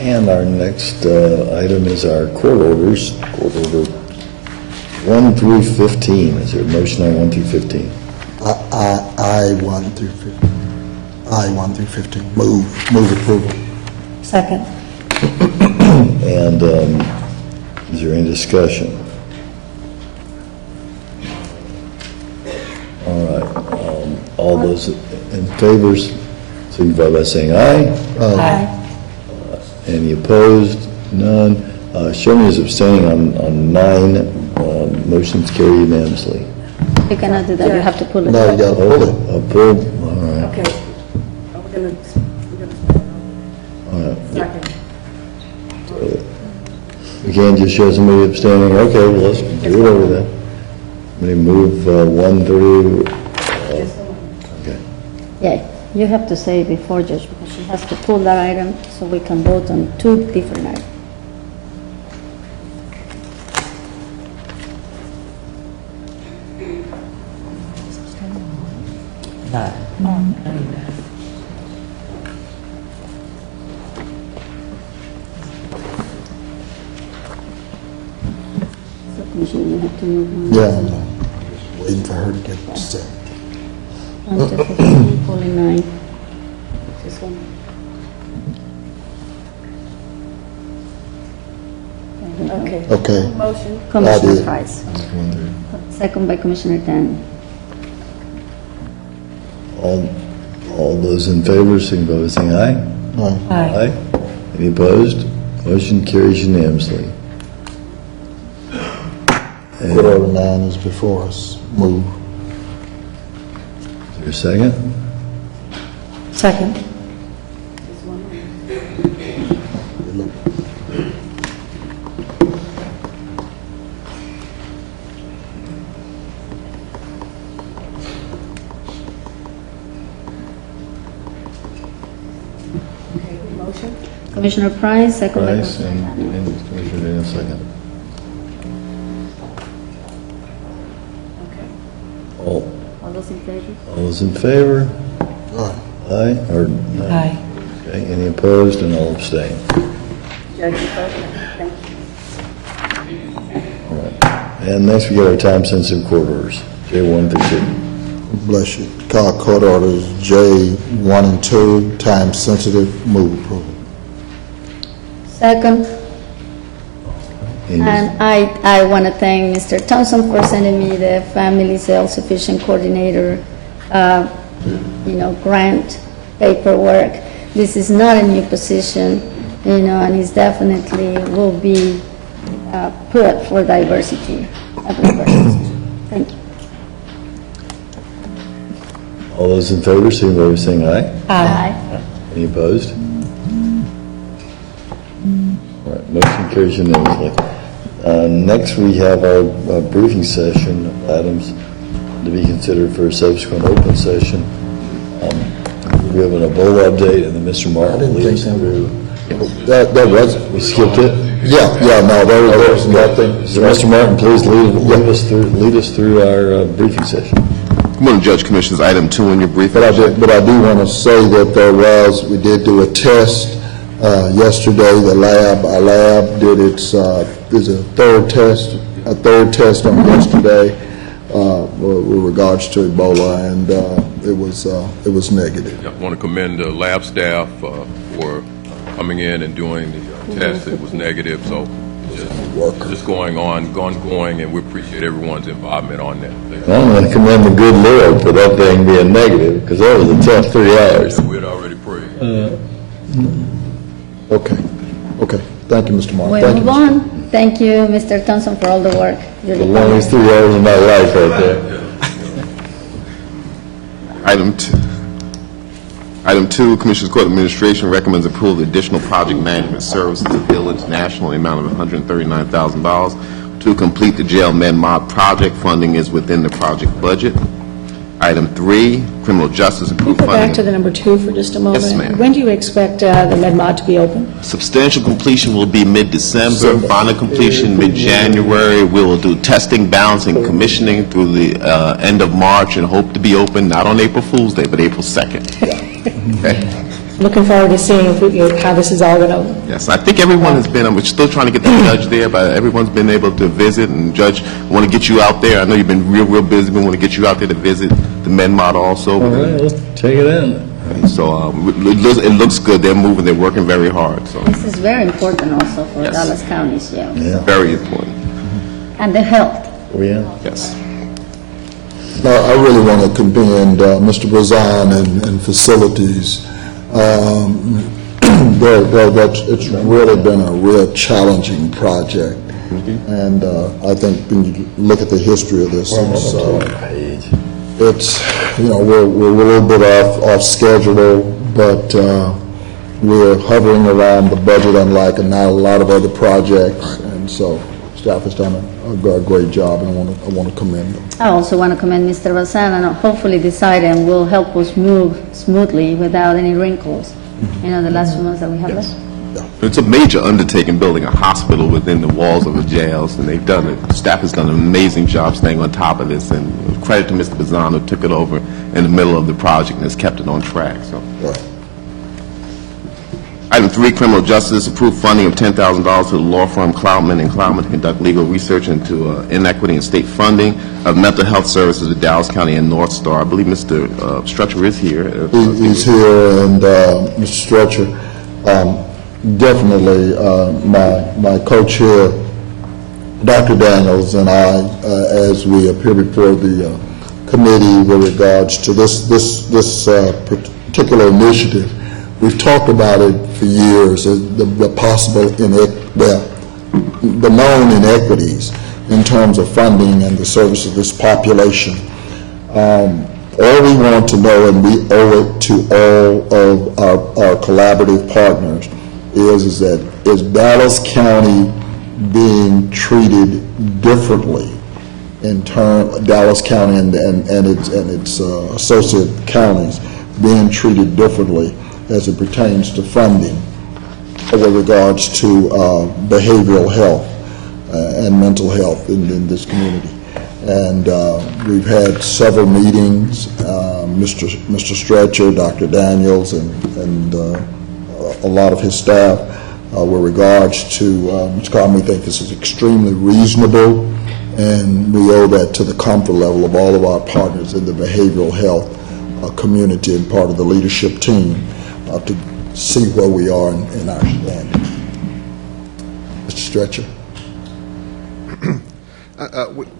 And our next item is our court orders, court order 1 through 15. Is there a motion on 1 through 15? I-1 through 15. I-1 through 15. Move approval. Second. And is there any discussion? All right. All those in favor signify by saying aye. Aye. Any opposed? None. Sherman is abstaining on 9. Motion's carried unanimously. You cannot do that, you have to pull it. No, you got to pull it. Pulled, all right. Okay. We're gonna second. We can't just show somebody abstaining. Okay, well, let's do it over then. I'm going to move 1 through, okay. Yeah, you have to say it before, Judge, because she has to pull that item so we can vote on 2 different items. So, Commissioner, you have to move on. Yeah, I'm waiting for her to get set. 1 to 15, pulling 9. This one. Okay. Okay. Motion. I Commissioner did. Price. Second by Commissioner Dan. All those in favor signify by saying aye. Aye. Aye. Any opposed? Motion carries unanimously. Court order 9 is before us. Move. Is there a second? Second. Motion. Commissioner Price, second by Price Commissioner Daniel. and Commissioner Daniels, second. All All those in favor? those in favor? Aye, or? Aye. Okay, any opposed, and all abstain. Judge, thank you. All right. And next, we get our time-sensitive court orders, J1 through 2. Bless you. Call court orders J1 and 2, time sensitive, move approval. Second. Any- And I want to thank Mr. Thompson for sending me the Family Self-Sufficient Coordinator, grant paperwork. This is not a new position, and it's definitely will be put for diversity. Thank you. All those in favor, signify by saying aye. Aye. Any opposed? All right, motion carries unanimously. Next, we have our briefing session of items to be considered for a subsequent open session. We have an Ebola update, and then Mr. Martin will lead us through. That was, We skipped it? no, there was nothing. So, Mr. Martin, please lead us through our briefing session. Good morning, Judge Commissioners. Item 2 in your briefing. But I do want to say that we did do a test yesterday. Our lab did its third test on yesterday with regards to Ebola, and it was negative. I want to commend the lab staff for coming in and doing the test. It was negative, so just going, and we appreciate everyone's involvement on that. I'm going to commend the good Lord for that thing being negative, because that was a tough 3 hours. We had already prayed. Okay. Thank you, Mr. Martin. We Thank you, move on. Thank you, Mr. Thompson, for all the work. The longest 3 hours of my life right there. Item 2, Commissioners Court Administration recommends approval of additional project management services to Village National in the amount of $139,000 to complete the jail med-mod project. Funding is within the project budget. Item 3, Criminal Justice Can you approved go back funding. to the number 2 for just a moment? Yes, ma'am. When do you expect the MedMod to be open? Substantial completion will be mid-December, final completion mid-January. We will do testing, balancing, commissioning through the end of March, and hope to be open not on April Fool's Day, but April 2nd. Okay? Looking forward to seeing how this is all going to... Yes, I think everyone has been, we're still trying to get the judge there, but everyone's been able to visit, and Judge, we want to get you out there. I know you've been real busy, we want to get you out there to visit the MedMod also. All right, let's take it in. So it looks good, they're moving, they're working very hard, so. This is very important also for Yes. Dallas County's jail. Yeah. Very important, And the health. Oh, yeah. yes. Now, I really want to commend Mr. Brazan and facilities. It's really been a real challenging project. And I think when you look at the history of this, it's we're a little bit off schedule, but we're hovering around the budget unlike not a lot of other projects. And so staff has done a great job, and I want to commend them. I also want to commend Mr. Bazan, and hopefully this item will help us move smoothly without any wrinkles. The last few months that we have left. It's a major undertaking, building a hospital within the walls of the jails, and they've done it. Staff has done an amazing job staying on top of this, and credit to Mr. Bazan who took it over in the middle of the project and has kept it on track. So. Right. Item 3, Criminal Justice, approved funding of $10,000 to the law firm Cloudman & Cloudman to conduct legal research into inequity in state funding of mental health services in Dallas County and North Star. I believe Mr. Stretcher is here. He's here, and Mr. Stretcher, definitely my co-chair, Dr. Daniels, and I, as we appear before the committee with regards to this particular initiative, we've talked about it for years, the possible the known inequities in terms of funding and the service of this population. All we want to know, and we owe it to all of our collaborative partners, is Dallas County being treated differently in Dallas County and its associate counties being treated differently as it pertains to funding with regards to behavioral health and mental health in this community. And we've had several meetings, Mr. Stretcher, Dr. Daniels, and a lot of his staff with regards to Mr. Carmen. We think this is extremely reasonable, and we owe that to the comfort level of all of our partners in the behavioral health community and part of the leadership team to see where we are in our standing. Mr. Stretcher.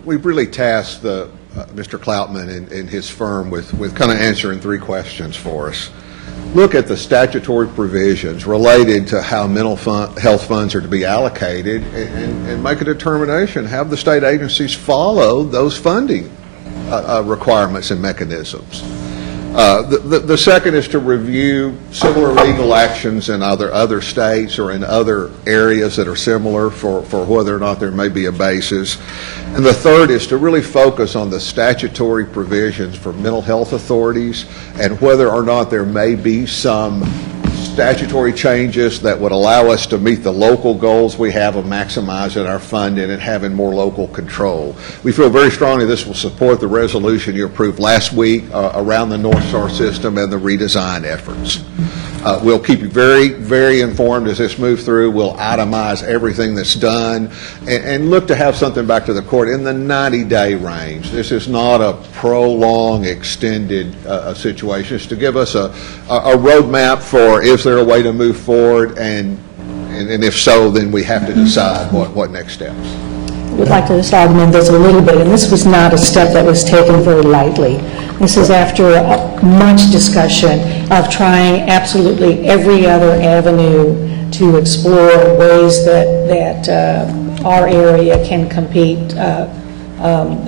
We've really tasked Mr. Cloutman and his firm with kind of answering three questions for us. Look at the statutory provisions related to how mental health funds are to be allocated and make a determination. Have the state agencies follow those funding requirements and mechanisms. The second is to review similar legal actions in other states or in other areas that are similar for whether or not there may be a basis. And the third is to really focus on the statutory provisions for mental health authorities and whether or not there may be some statutory changes that would allow us to meet the local goals we have of maximizing our funding and having more local control. We feel very strongly this will support the resolution you approved last week around the North Star system and the redesign efforts. We'll keep you very, very informed as this moves through. We'll itemize everything that's done and look to have something back to the court in the 90-day range. This is not a prolonged, extended situation. It's to give us a roadmap for is there a way to move forward, and if so, then we have to decide what next steps. We'd like to just augment this a little bit, and this was not a step that was taken very lightly. This is after much discussion of trying absolutely every other avenue to explore ways that our area can compete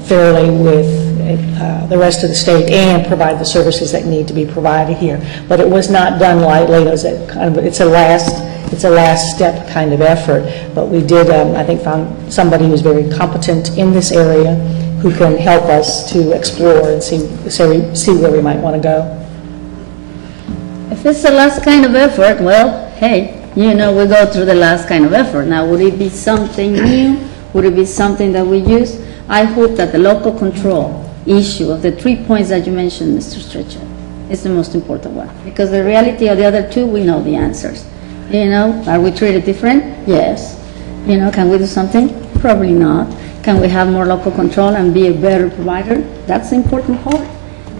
fairly with the rest of the state and provide the services that need to be provided here. But it was not done lightly. It's a last step kind of effort. But we did, I think, found somebody who's very competent in this area who can help us to explore and see where we might want to go. If it's the last kind of effort, well, hey, we go through the last kind of effort. Now, would it be something new? Would it be something that we use? I hope that the local control issue of the 3 points that you mentioned, Mr. Stretcher, is the most important one. Because the reality of the other two, we know the answers. Are we treated different? Yes. Can we do something? Probably not. Can we have more local control and be a better provider? That's the important part.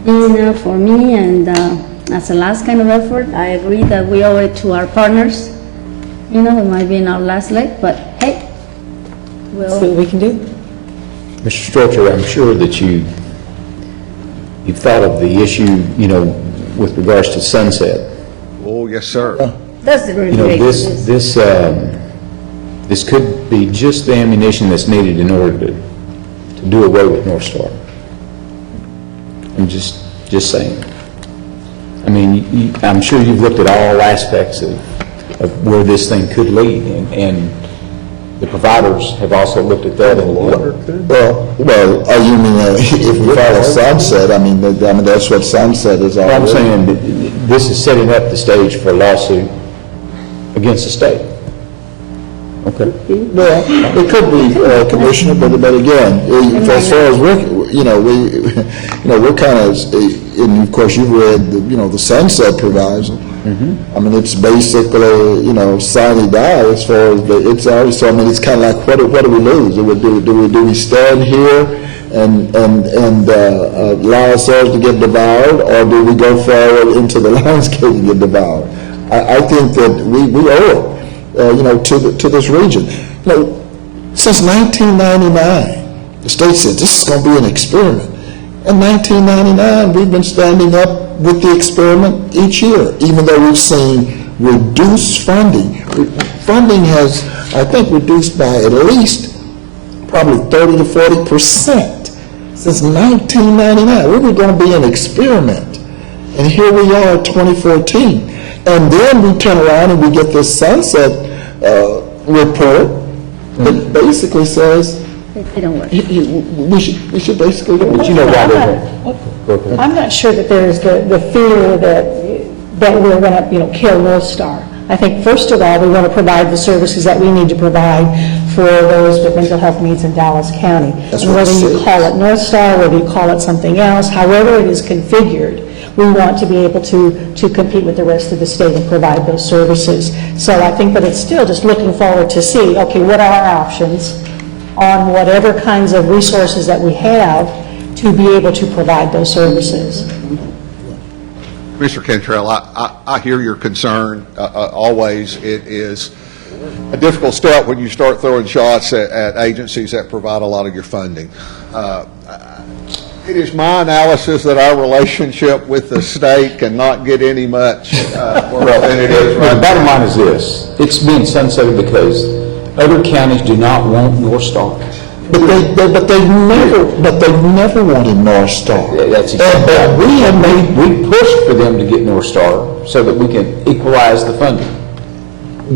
For me, and as a last kind of effort, I agree that we owe it to our partners. It might be in our last leg, but hey, we'll see what we can do. Mr. Stretcher, I'm sure that you've thought of the issue, with regards to Sunset. Oh, yes, sir. That's the great This could be just the ammunition that's needed in order to do away with North Star. I'm just saying. I mean, I'm sure you've looked at all aspects of where this thing could lead, and the providers have also looked at that. Well, you mean if we follow Sunset? I mean that's what Sunset is all about. I'm saying that this is setting up the stage for a lawsuit against the state. Okay. Well, it could be, Commissioner, but again, as far as we're kind of, and of course you've read the Sunset proviso. I mean, it's basically sine die as far as it's already. So I mean, it's kind of like what do we lose? Do we stand here and allow ourselves to get devoured, or do we go forward into the landscape and get devoured? I think that we owe it. To this region. Since 1999, the state said this is going to be an experiment. In 1999, we've been standing up with the experiment each year, even though we've seen reduced funding. Funding has, I think, reduced by at least probably 30 to 40% since 1999. We were going to be an experiment, and here we are in 2014. And then we turn around and we get this Sunset report that basically says they don't work. We should basically go. But I'm not sure that there is the fear that we're going to kill North Star. I think, first of all, we want to provide the services that we need to provide for those with mental health needs in Dallas County. That's And what whether it you says. call it North Star, whether you call it something else, however it is configured, we want to be able to compete with the rest of the state and provide those services. So I think that it's still just looking forward to see, okay, what are our options on whatever kinds of resources that we have to be able to provide those services. Mr. Cantrell, I hear your concern. Always, it is a difficult step when you start throwing shots at agencies that provide a lot of your funding. It is my analysis that our relationship with the state cannot get any much worse than it is right The bottom line is this, it's being sunsetted because other counties do not want North Star. But they never wanted North Star. That's exactly right. We pushed for them to get North Star so that we can equalize the funding.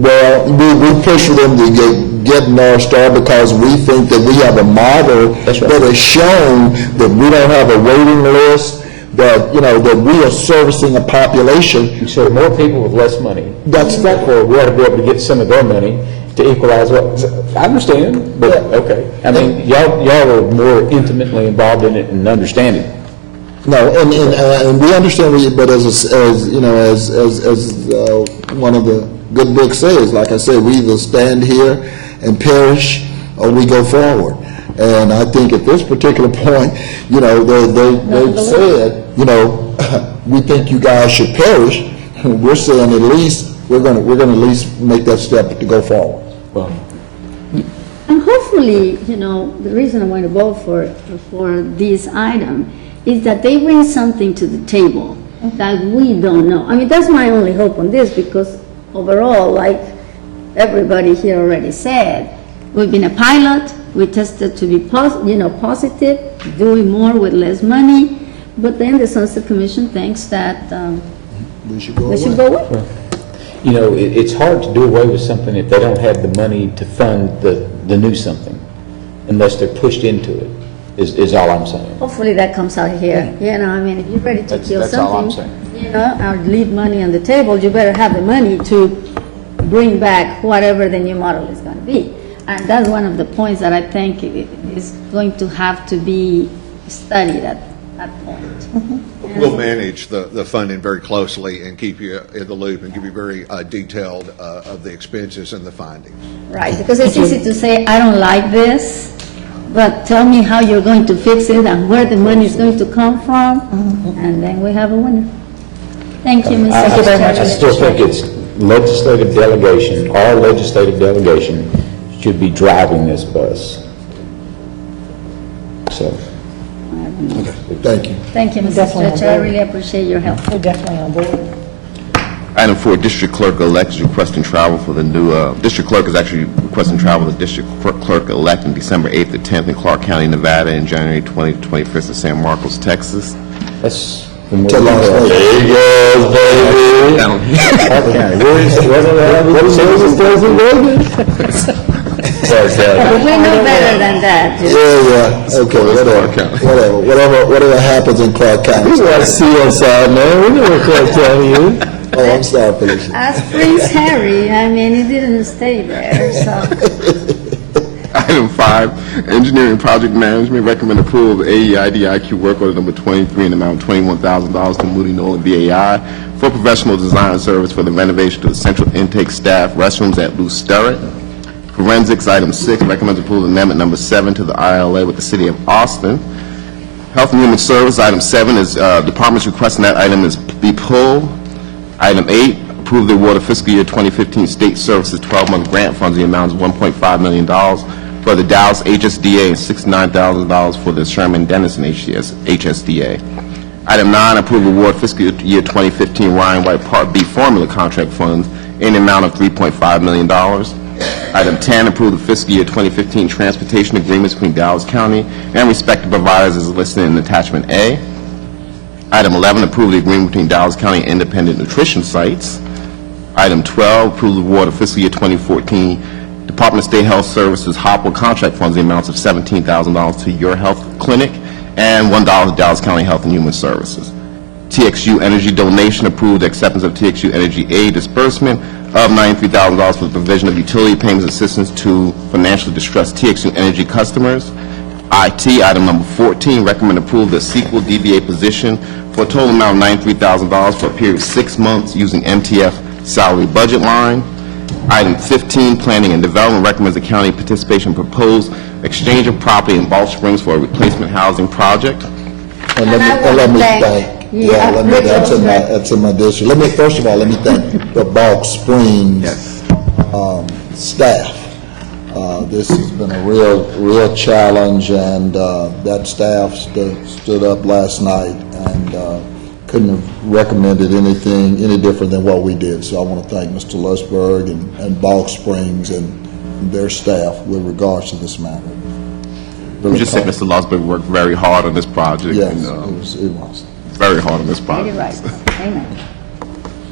Well, we push for them to get North Star because we think that we have a model that has shown that we don't have a waiting list, that, that we are servicing a population. You serve more people with less money. That's Therefore, we ought to be able to get some of their money to equalize what, I understand, but, okay. I mean, y'all are more intimately involved in it and understand it. No, and we understand, but as one of the good books says, like I said, we either stand here and perish or we go forward. And I think at this particular point, they've said, we think you guys should perish. We're saying at least we're going to at least make that step to go forward. Well, And hopefully, the reason I want to vote for this item is that they bring something to the table that we don't know. I mean, that's my only hope on this, because overall, like everybody here already said, we've been a pilot, we tested to be positive, doing more with less money, but then the Sunset Commission thinks that We should go away. It's hard to do away with something if they don't have the money to fund the new something, unless they're pushed into it, is all I'm saying. Hopefully that comes out here. I mean, if you're ready to kill That's all I'm something, saying. or leave money on the table, you better have the money to bring back whatever the new model is going to be. And that's one of the points that I think is going to have to be studied at that point. We'll manage the funding very closely and keep you in the loop and give you very detailed of the expenses and the findings. Right, because it's easy to say, I don't like this, but tell me how you're going to fix it and where the money is going to come from, and then we have a winner. Thank you, Mr. Thank you very much. I still think it's legislative delegation, our legislative delegation should be driving this bus. So. Thank you. Thank you, Mr. Stretcher. I really appreciate your help. We're definitely on board. Item 4, District Clerk-elect is requesting travel for the new, District Clerk is actually requesting travel to District Clerk-elect in December 8th to 10th in Clark County, Nevada, and January 20th to 21st in San Marcos, Texas. That's There you go, baby. What service does it, baby? We know better than that. Yeah, okay, whatever happens in Clark County. We want to see you outside, man. We know where Clark County is. Oh, I'm sorry, Felicia. As Prince Harry, I mean, he didn't stay there, so. Item 5, Engineering Project Management, recommend approval of AEIDIQ work order number 23 in the amount of $21,000 to Moody Nolan BAI for professional design service for the renovation to the central intake staff restrooms at Lou Sterrett. Forensics, item 6, recommends approval of amendment number 7 to the ILA with the City of Austin. Health and Human Service, item 7, is departments requesting that item is be pulled. Item 8, approve the award of fiscal year 2015 state services 12-month grant funds, the amount of $1.5 million for the Dallas HSDA and $69,000 for the Sherman Denison HSDA. Item 9, approve award fiscal year 2015 Ryan White Part B formula contract funds in the amount of $3.5 million. Item 10, approve the fiscal year 2015 transportation agreements between Dallas County and respective providers as listed in attachment A. Item 11, approve the agreement between Dallas County and Independent Nutrition Sites. Item 12, approve the award of fiscal year 2014 Department of State Health Services Hopwell contract funds, the amounts of $17,000 to Your Health Clinic and $1 to Dallas County Health and Human Services. TXU Energy donation, approve the acceptance of TXU Energy aid disbursement of $93,000 for the provision of utility payments assistance to financially distressed TXU Energy customers. IT, item number 14, recommend approval of the sequel DBA position for a total amount of $93,000 for a period of 6 months using MTF salary budget line. Item 15, planning and development, recommends the county participation in proposed exchange of property in Balch Springs for a replacement housing project. And let me thank, that's in my district. First of all, let me thank the Balch Springs staff. This has been a real challenge, and that staff stood up last night and couldn't have recommended anything any different than what we did. So I want to thank Mr. Lusberg and Balch Springs and their staff with regards to this matter. Really just said Mr. Lusberg worked very hard on this project. Yes, and, it was. Very hard on this project. You're right. Amen.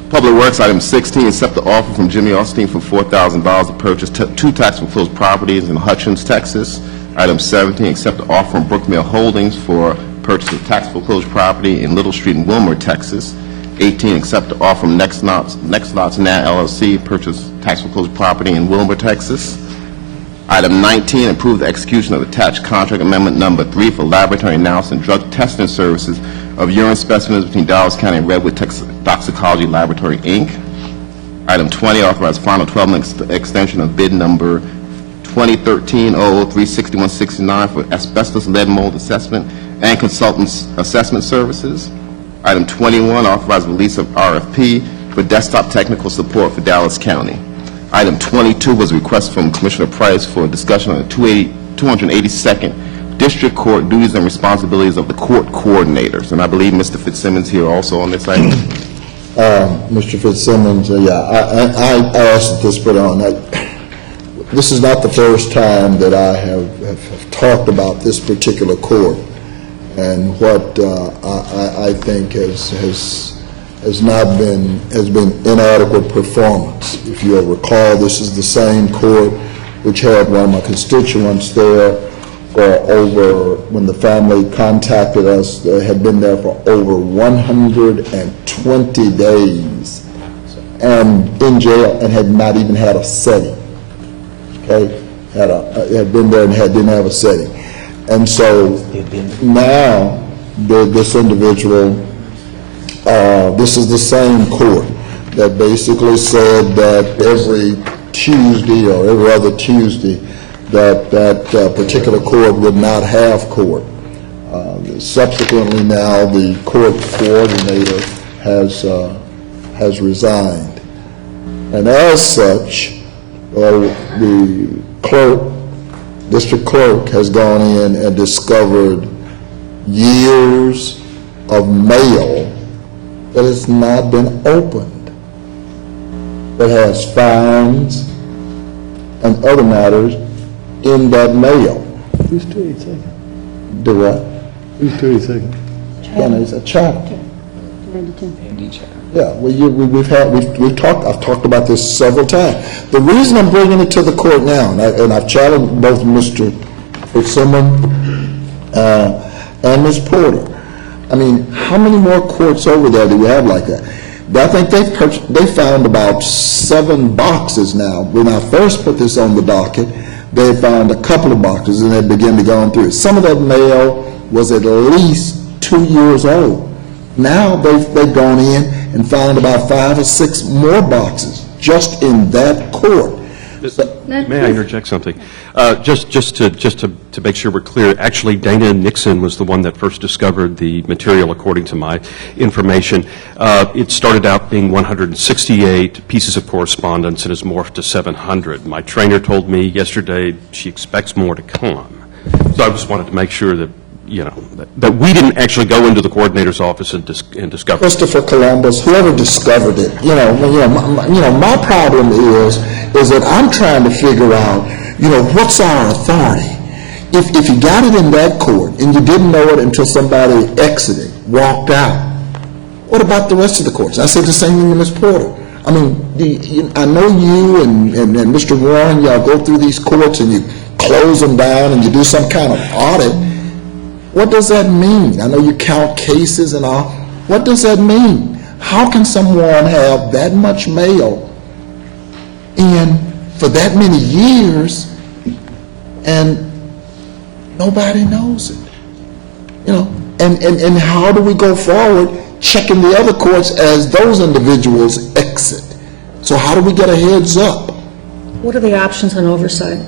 Public Works, item 16, accept the offer from Jimmy Austin for $4,000 to purchase 2 tax foreclosed properties in Hutchins, Texas. Item 17, accept the offer from Brookmill Holdings for purchase of tax foreclosed property in Little Street in Wilmer, Texas. 18, accept the offer from Next Lots Now LLC, purchase tax foreclosed property in Wilmer, Texas. Item 19, approve the execution of attached contract amendment number 3 for laboratory analysis and drug testing services of urine specimens between Dallas County and Redwood Toxicology Laboratory, Inc. Item 20, authorize final 12-month extension of bid number 2013-003-6169 for asbestos lead mold assessment and consultants assessment services. Item 21, authorize release of RFP for desktop technical support for Dallas County. Item 22 was a request from Commissioner Price for a discussion on the 282nd District Court duties and responsibilities of the court coordinators. And I believe Mr. Fitzsimmons here also on this item. Mr. Fitzsimmons, I asked this put on. This is not the first time that I have talked about this particular court and what I think has been inadequate performance. If you'll recall, this is the same court which had one of my constituents there for over, when the family contacted us, they had been there for over 120 days and in jail and had not even had a setting. Okay, had been there and didn't have a setting, and so now this individual, this is the same court that basically said that every Tuesday or every other Tuesday that particular court would not have court. Subsequently now the court coordinator has resigned, and as such the district clerk has gone in and discovered years of mail that has not been opened, that has fines and other matters in that mail. Who's 282nd? Do what? Who's 282nd? And it's a child. Yeah, I've talked about this several times. The reason I'm bringing it to the court now, and I've challenged both Mr. Fitzsimmons and Ms. Porter. I mean, how many more courts over there do we have like that? I think they found about 7 boxes now. When I first put this on the docket, they found a couple of boxes and they began to go through it. Some of that mail was at least 2 years old. Now they've gone in and found about 5 or 6 more boxes just in that court. May I interject something? Just to make sure we're clear, actually Dana Nixon was the one that first discovered the material, according to my information. It started out being 168 pieces of correspondence and has morphed to 700. My trainer told me yesterday she expects more to come. So I just wanted to make sure that, you know, that we didn't actually go into the coordinator's office and discover. Christopher Columbus, whoever discovered it, my problem is that I'm trying to figure out, what's our authority? If you got it in that court and you didn't know it until somebody exited, walked out, what about the rest of the courts? I said the same thing to Ms. Porter. I mean, I know you and Mr. Warren, y'all go through these courts and you close them down and you do some kind of audit. What does that mean? I know you count cases and all. What does that mean? How can someone have that much mail in for that many years and nobody knows it? You know, and how do we go forward checking the other courts as those individuals exit? So how do we get a heads up? What are the options on oversight?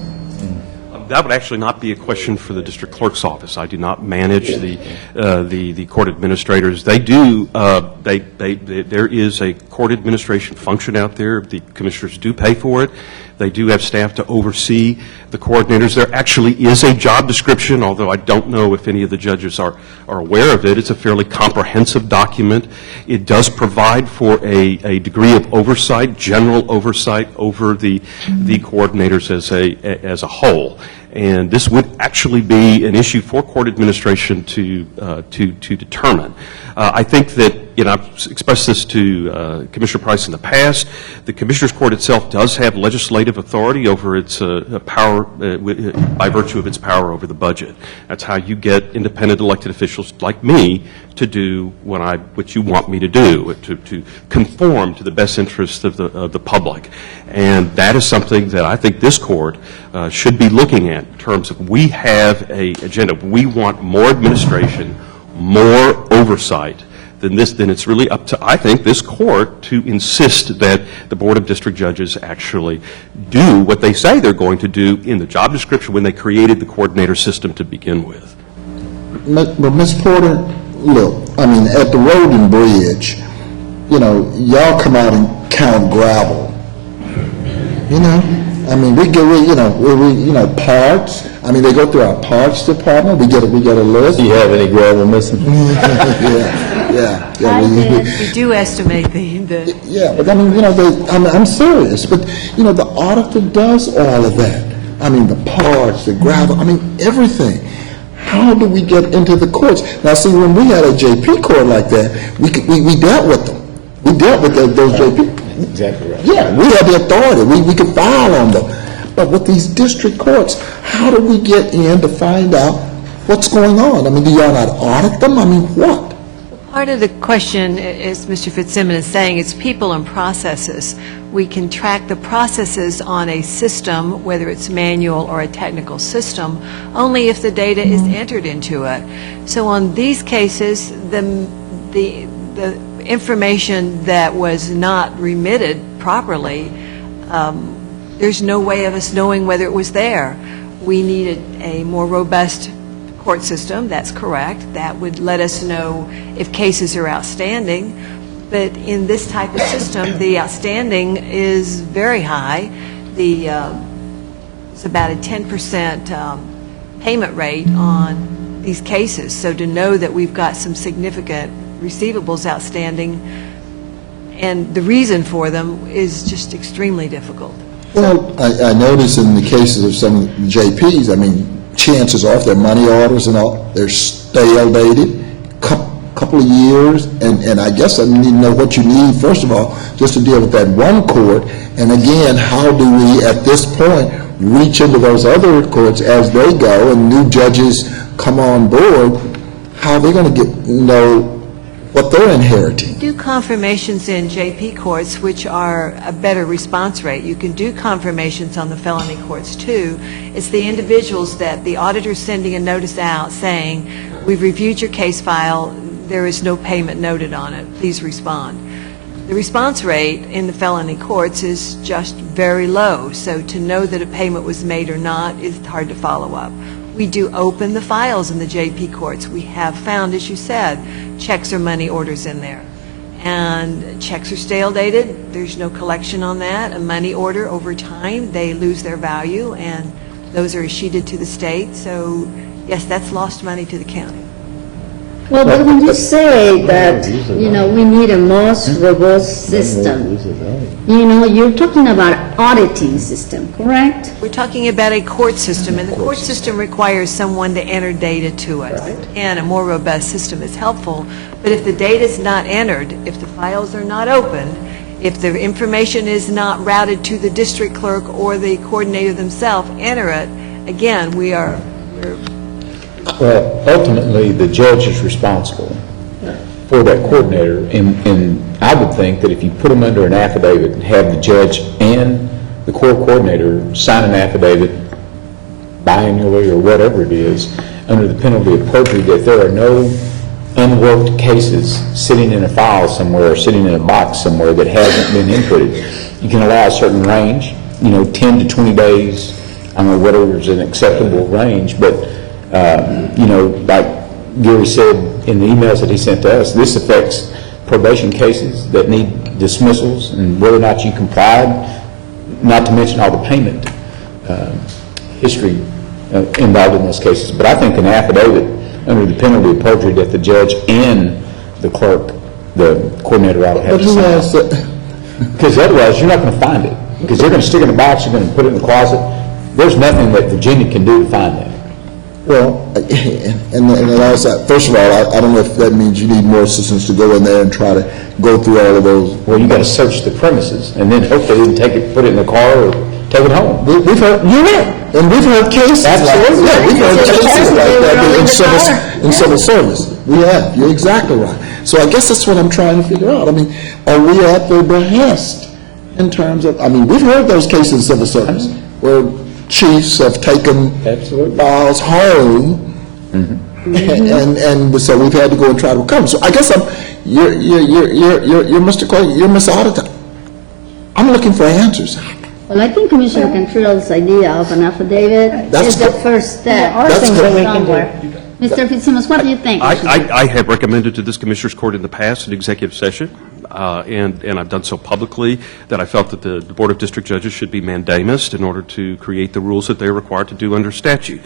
That would actually not be a question for the district clerk's office. I do not manage the court administrators. They do. There is a court administration function out there. The commissioners do pay for it. They do have staff to oversee the coordinators. There actually is a job description, although I don't know if any of the judges are aware of it. It's a fairly comprehensive document. It does provide for a degree of oversight, general oversight over the coordinators as a whole. And this would actually be an issue for court administration to determine. I think that, I've expressed this to Commissioner Price in the past. The Commissioners Court itself does have legislative authority over its power, by virtue of its power over the budget. That's how you get independent elected officials like me to do what you want me to do, to conform to the best interests of the public. And that is something that I think this court should be looking at in terms of, we have an agenda. We want more administration, more oversight than this. Then it's really up to, I think, this court to insist that the Board of District Judges actually do what they say they're going to do in the job description when they created the coordinator system to begin with. But Ms. Porter, look, I mean, at the road and bridge, y'all come out and count gravel. I mean, we get, parts. I mean, they go through our parts department. We get a list. Do you have any gravel missing? Yeah. We do estimate the. Yeah, but I mean, I'm serious. But the auditor does all of that. I mean, the parts, the gravel. I mean, everything. How do we get into the courts? Now, see, when we had a JP court like that, we dealt with them. We dealt with those JP. Exactly right. Yeah, we had the authority. We could file on them. But with these district courts, how do we get in to find out what's going on? I mean, do y'all not audit them? I mean, what? Part of the question, as Mr. Fitzsimmons is saying, it's people and processes. We can track the processes on a system, whether it's manual or a technical system, only if the data is entered into it. So on these cases, the information that was not remitted properly, there's no way of us knowing whether it was there. We needed a more robust court system, that's correct. That would let us know if cases are outstanding. But in this type of system, the outstanding is very high. It's about a 10% payment rate on these cases. So to know that we've got some significant receivables outstanding and the reason for them is just extremely difficult. Well, I notice in the cases of some JPs, I mean, chances are if they're money orders and all, they're stale dated, couple of years, and I guess I need to know what you need, first of all, just to deal with that one court, and again, how do we, at this point, reach into those other courts as they go and new judges come on board, how are they going to know what they're inheriting? Do confirmations in JP courts, which are a better response rate. You can do confirmations on the felony courts too. It's the individuals that the auditor's sending a notice out saying, we've reviewed your case file, there is no payment noted on it, please respond. The response rate in the felony courts is just very low, so to know that a payment was made or not is hard to follow up. We do open the files in the JP courts. We have found, as you said, checks or money orders in there. And checks are stale dated. There's no collection on that. A money order, over time, they lose their value, and those are sheeted to the state. So, yes, that's lost money to the county. Well, but when you say that, we need a most robust system, you're talking about auditing system, correct? We're talking about a court system, and the court system requires someone to enter data to it. And a more robust system is helpful, but if the data is not entered, if the files are not open, if the information is not routed to the district clerk or the coordinator themselves, enter it, again, Well, ultimately, the judge is responsible for for that coordinator, and I would think that if you put them under an affidavit and have the judge and the court coordinator sign an affidavit biannually or whatever it is, under the penalty of perjury, that there are no unworked cases sitting in a file somewhere or sitting in a box somewhere that hasn't been inputted. You can allow a certain range, 10 to 20 days, I don't know, whatever is an acceptable range, but, like Gary said in the emails that he sent to us, this affects probation cases that need dismissals and whether or not you complied, not to mention all the payment history involved in those cases. But I think an affidavit under the penalty of perjury that the judge and the clerk, the coordinator ought to have to sign. Because otherwise, you're not going to find it. Because they're going to stick it in a box, you're going to put it in the closet. There's nothing that Virginia can do to find that. Well, and also, first of all, I don't know if that means you need more assistance to go in there and try to go through all of those. Well, you got to search the premises, and then hopefully you can take it, put it in the car, or take it home. We've heard, and we've heard cases. Absolutely. Yeah, we've heard cases like that in civil service. We have. You're exactly right. So I guess that's what I'm trying to figure out. I mean, are we at their behest in terms of? I mean, we've heard those cases in civil service where chiefs have taken files home, and so we've had to go and try to recover. So I guess you're Mr. Clay, you're Miss Auditor. I'm looking for answers. Well, I think Commissioner Cantrell's idea of an affidavit is the first step. There are things that we can do. Mr. Fitzsimmons, what do you think? I have recommended to this Commissioners Court in the past an executive session, and I've done so publicly, that I felt that the Board of District Judges should be mandamused in order to create the rules that they're required to do under statute.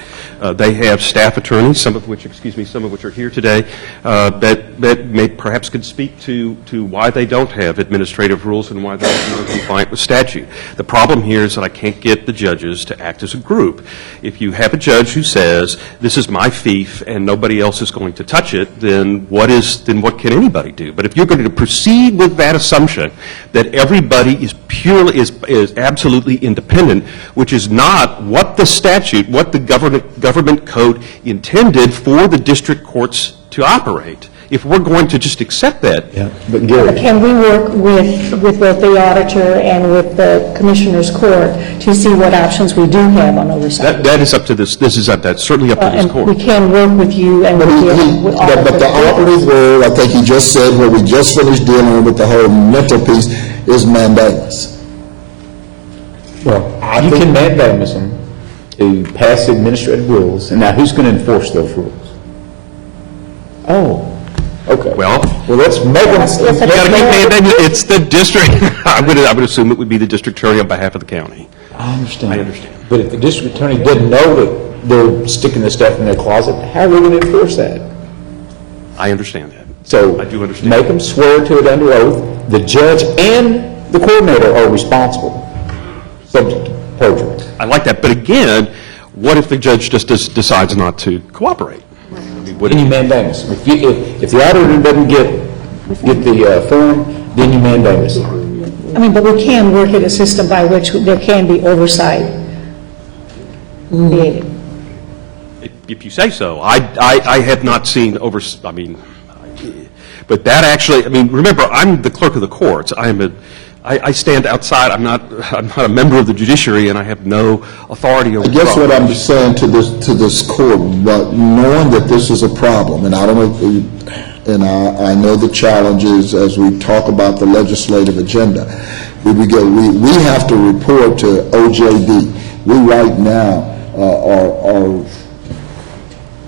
They have staff attorneys, some of which are here today, that may perhaps could speak to why they don't have administrative rules and why they're not compliant with statute. The problem here is that I can't get the judges to act as a group. If you have a judge who says, this is my fief and nobody else is going to touch it, then what can anybody do? But if you're going to proceed with that assumption that everybody is absolutely independent, which is not what the statute, what the government code intended for the district courts to operate. If we're going to just accept that. But Gary, can we work with both the auditor and with the Commissioner's Court to see what options we do have on oversight? That is up to this. That's certainly up to this court. We can work with you and with the auditor. But the operative word, I think he just said, where we just finished dealing with the whole mental piece, is mandamus. well, you can mandamus them to pass administrative rules, and now who's going to enforce those rules? Oh. Okay. Well, let's make them. You got to keep mandating. It's the district. I would assume it would be the district attorney on behalf of the county. I understand. But if the district attorney doesn't know that they're sticking this stuff in their closet, how are we going to enforce that? I understand that. So I do understand. Make them swear to it under oath. The judge and the coordinator are responsible, subject to perjury. I like that. But again, what if the judge just decides not to cooperate? Then you mandamus. If the auditor doesn't get the form, then you mandamus. I mean, but we can work at a system by which there can be oversight created. If you say so. I have not seen but that actually, remember, I'm the clerk of the courts. I stand outside. I'm not a member of the judiciary, and I have no authority over. I guess what I'm saying to this court, but knowing that this is a problem, and I don't know, and I know the challenges as we talk about the legislative agenda. We have to report to OJD. We right now are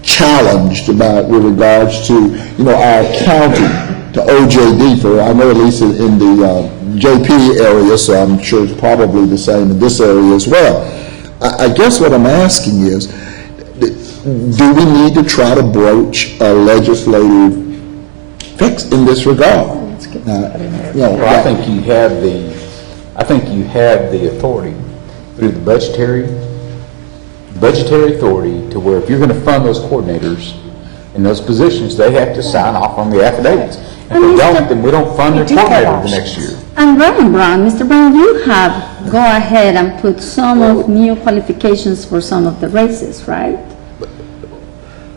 challenged with regards to our county to OJD for, I know at least in the JP area, so I'm sure it's probably the same in this area as well. I guess what I'm asking is, do we need to try to broach a legislative fix in this regard? Well, I think you have the authority through the budgetary authority to where if you're going to fund those coordinators in those positions, they have to sign off on the affidavits. If they don't, then we don't fund their coordinator the next year. And Reverend Brown, Mr. Brown, you have go ahead and put some of new qualifications for some of the races, right?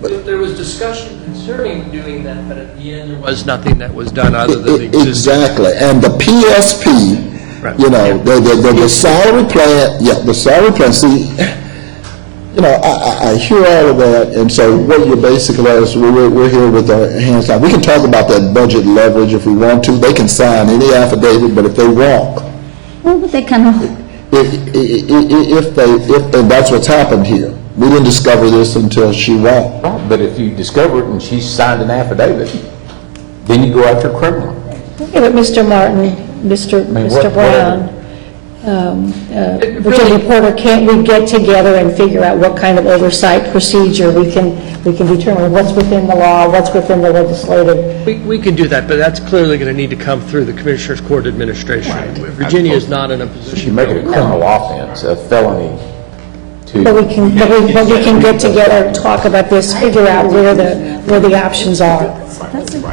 There was discussion concerning doing that, but at the end, there was nothing that was done other than the existing. Exactly, and the PSP, you know, the salary plan, the salary plan, see, you know, I hear all of that, and so what you're basically, we're here with our hands down. We can talk about that budget leverage if we want to. They can sign any affidavit, but if they walk, Well, but they cannot. and that's what's happened here. We didn't discover this until she walked. Right, but if you discover it and she signed an affidavit, then you go after criminal. Okay, but Mr. Martin, Mr. Brown, Virginia Porter, can't we get together and figure out what kind of oversight procedure we can determine what's within the law, what's within the legislative? We can do that, but that's clearly going to need to come through the Commissioners Court administration. Virginia is not in a position. You make it a criminal offense, a felony. But we can get together and talk about this, figure out where the options are.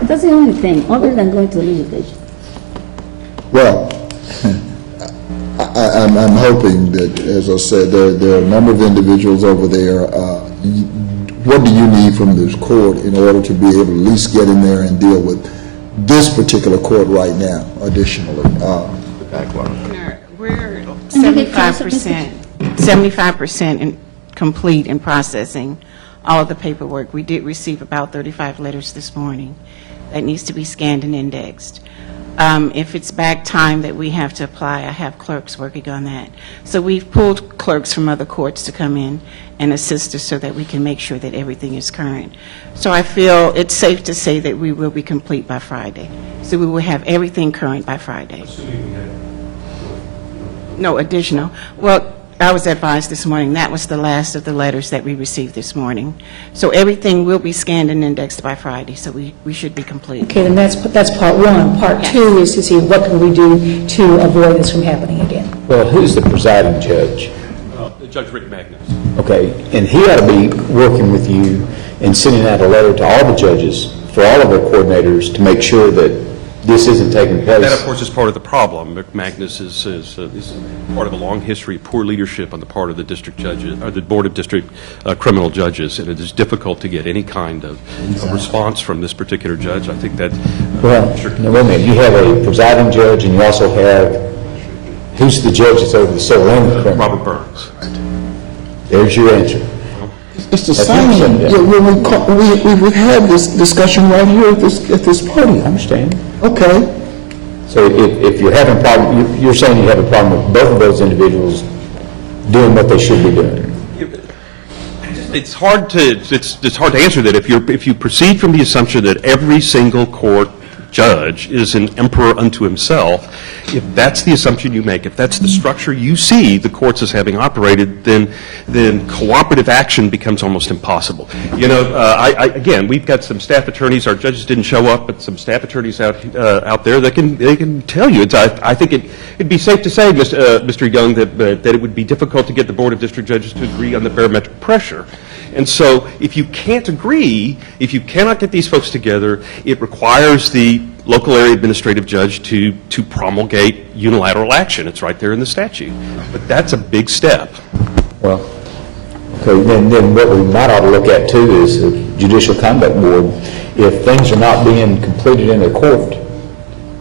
That's the only thing, other than going to the legislature. Well, I'm hoping that, as I said, there are a number of individuals over there. What do you need from this court in order to be able to at least get in there and deal with this particular court right now, additionally? We're 75% complete in processing all of the paperwork. We did receive about 35 letters this morning that needs to be scanned and indexed. If it's back time that we have to apply, I have clerks working on that. So we've pulled clerks from other courts to come in and assist us so that we can make sure that everything is current. So I feel it's safe to say that we will be complete by Friday. So we will have everything current by Friday. No additional. Well, I was advised this morning that was the last of the letters that we received this morning. So everything will be scanned and indexed by Friday, so we should be complete. Okay, then that's part one. Part two is to see what can we do to avoid this from happening again. Well, who's the presiding judge? Judge Rick Magnus. Okay, and he ought to be working with you and sending out a letter to all the judges, for all of our coordinators, to make sure that this isn't taking place. That, of course, is part of the problem. Rick Magnus is part of a long history of poor leadership on the part of the district judges, or the Board of District Criminal Judges, and it is difficult to get any kind of response from this particular judge. I think that... Well, now, wait a minute. You have a presiding judge, and you also have... Who's the judge that's over the civil and the criminal? Robert Burns. There's your answer. It's the same. Yeah, we had this discussion right here at this podium. I understand. Okay. So if you're having a problem, you're saying you have a problem with both of those individuals doing what they should be doing. It's hard to answer that if you proceed from the assumption that every single court judge is an emperor unto himself. If that's the assumption you make, if that's the structure you see the courts as having operated, then cooperative action becomes almost impossible. You know, again, we've got some staff attorneys. Our judges didn't show up, but some staff attorneys out there that can tell you. I think it'd be safe to say, Mr. Young, that it would be difficult to get the Board of District Judges to agree on the barometric pressure. And so if you can't agree, if you cannot get these folks together, it requires the local area administrative judge to promulgate unilateral action. It's right there in the statute. But that's a big step. Well, okay, then what we might ought to look at too is the Judicial Conduct Board. If things are not being completed in the court,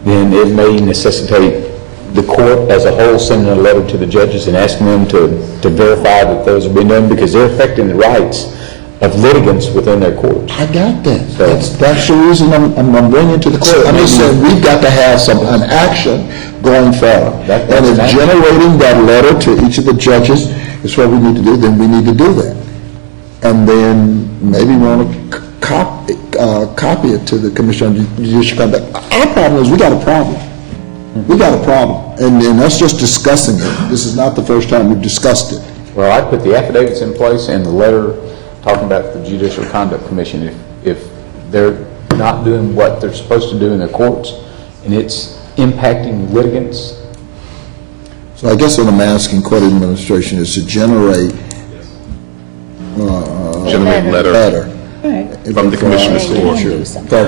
then it may necessitate the court as a whole sending a letter to the judges and asking them to verify that those are being done, because they're affecting the rights of litigants within their courts. I got that. That's the reason I'm bringing it to the court. I'm just saying we've got to have an action going forward. And if generating that letter to each of the judges is what we need to do, then we need to do that. And then maybe we want to copy it to the Commission on Judicial Conduct. Our problem is we got a problem. We got a problem, and that's just discussing it. This is not the first time we've discussed it. Well, I put the affidavits in place and the letter talking about the Judicial Conduct Commission. If they're not doing what they're supposed to do in their courts, and it's impacting litigants. So I guess what I'm asking court administration is to generate letter From the commissioner's court.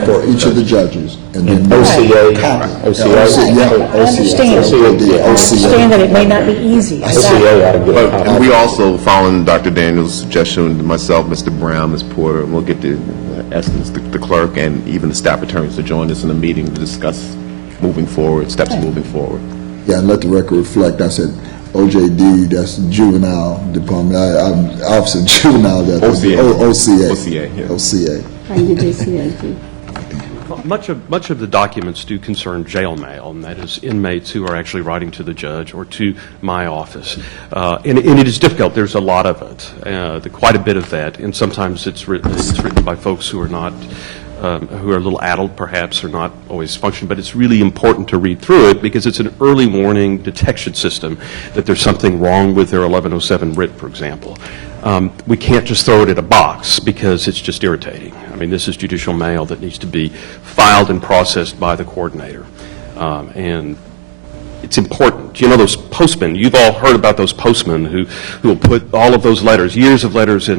For each of the judges. And then OCA, Understand that it may not be easy. But we also, following Dr. Daniels' suggestion, myself, Mr. Brown, Ms. Porter, and we'll get the essence, the clerk, and even the staff attorneys to join us in a meeting to discuss moving forward, steps moving forward. Yeah, and let the record reflect, I said OJD, that's juvenile department. I'm Officer Juvenile, that's OCA. Much of the documents do concern jail mail, and that is inmates who are actually writing to the judge or to my office. And it is difficult. There's a lot of it, quite a bit of that, and sometimes it's written by folks who are not, who are a little addled perhaps, or not always functioning, but it's really important to read through it because it's an early warning detection system that there's something wrong with their 1107 writ, for example. We can't just throw it in a box because it's just irritating. I mean, this is judicial mail that needs to be filed and processed by the coordinator. And it's important. You know, those postmen, you've all heard about those postmen who will put all of those letters, years of letters in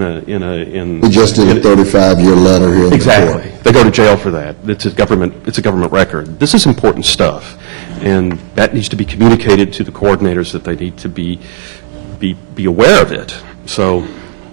We just did a 35-year letter here in Exactly. the court. They go to jail for that. It's a government record. This is important stuff. And that needs to be communicated to the coordinators that they need to be aware of it. So,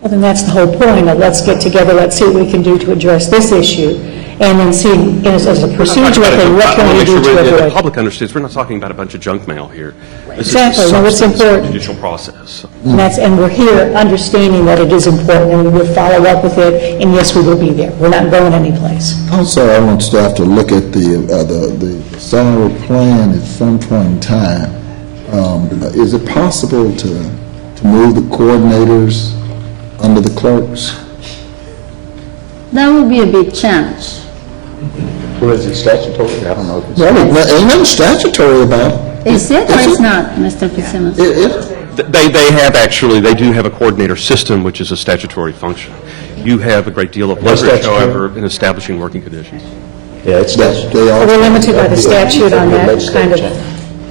Well, then that's the whole point, of let's get together, let's see what we can do to address this issue, and then see, as a procedural thing, what can we do to the avoid. public understands, we're not talking about a bunch of junk mail here. This Exactly. is the No, it's substance of the important. judicial process. And we're here understanding that it is important, and we will follow up with it, and yes, we will be there. We're not going anyplace. Also, I want staff to look at the salary plan at some point in time. Is it possible to move the coordinators under the clerks? That would be a big change. Well, is it statutory? I don't know if it's... Well, ain't nothing statutory about it. Is it or is not, Mr. Fitzsimmons? They have actually, they do have a coordinator system, which is a statutory function. You have a great deal of leverage, however, in establishing working conditions. Yeah, it's statutory. So we're limited by the statute on that kind of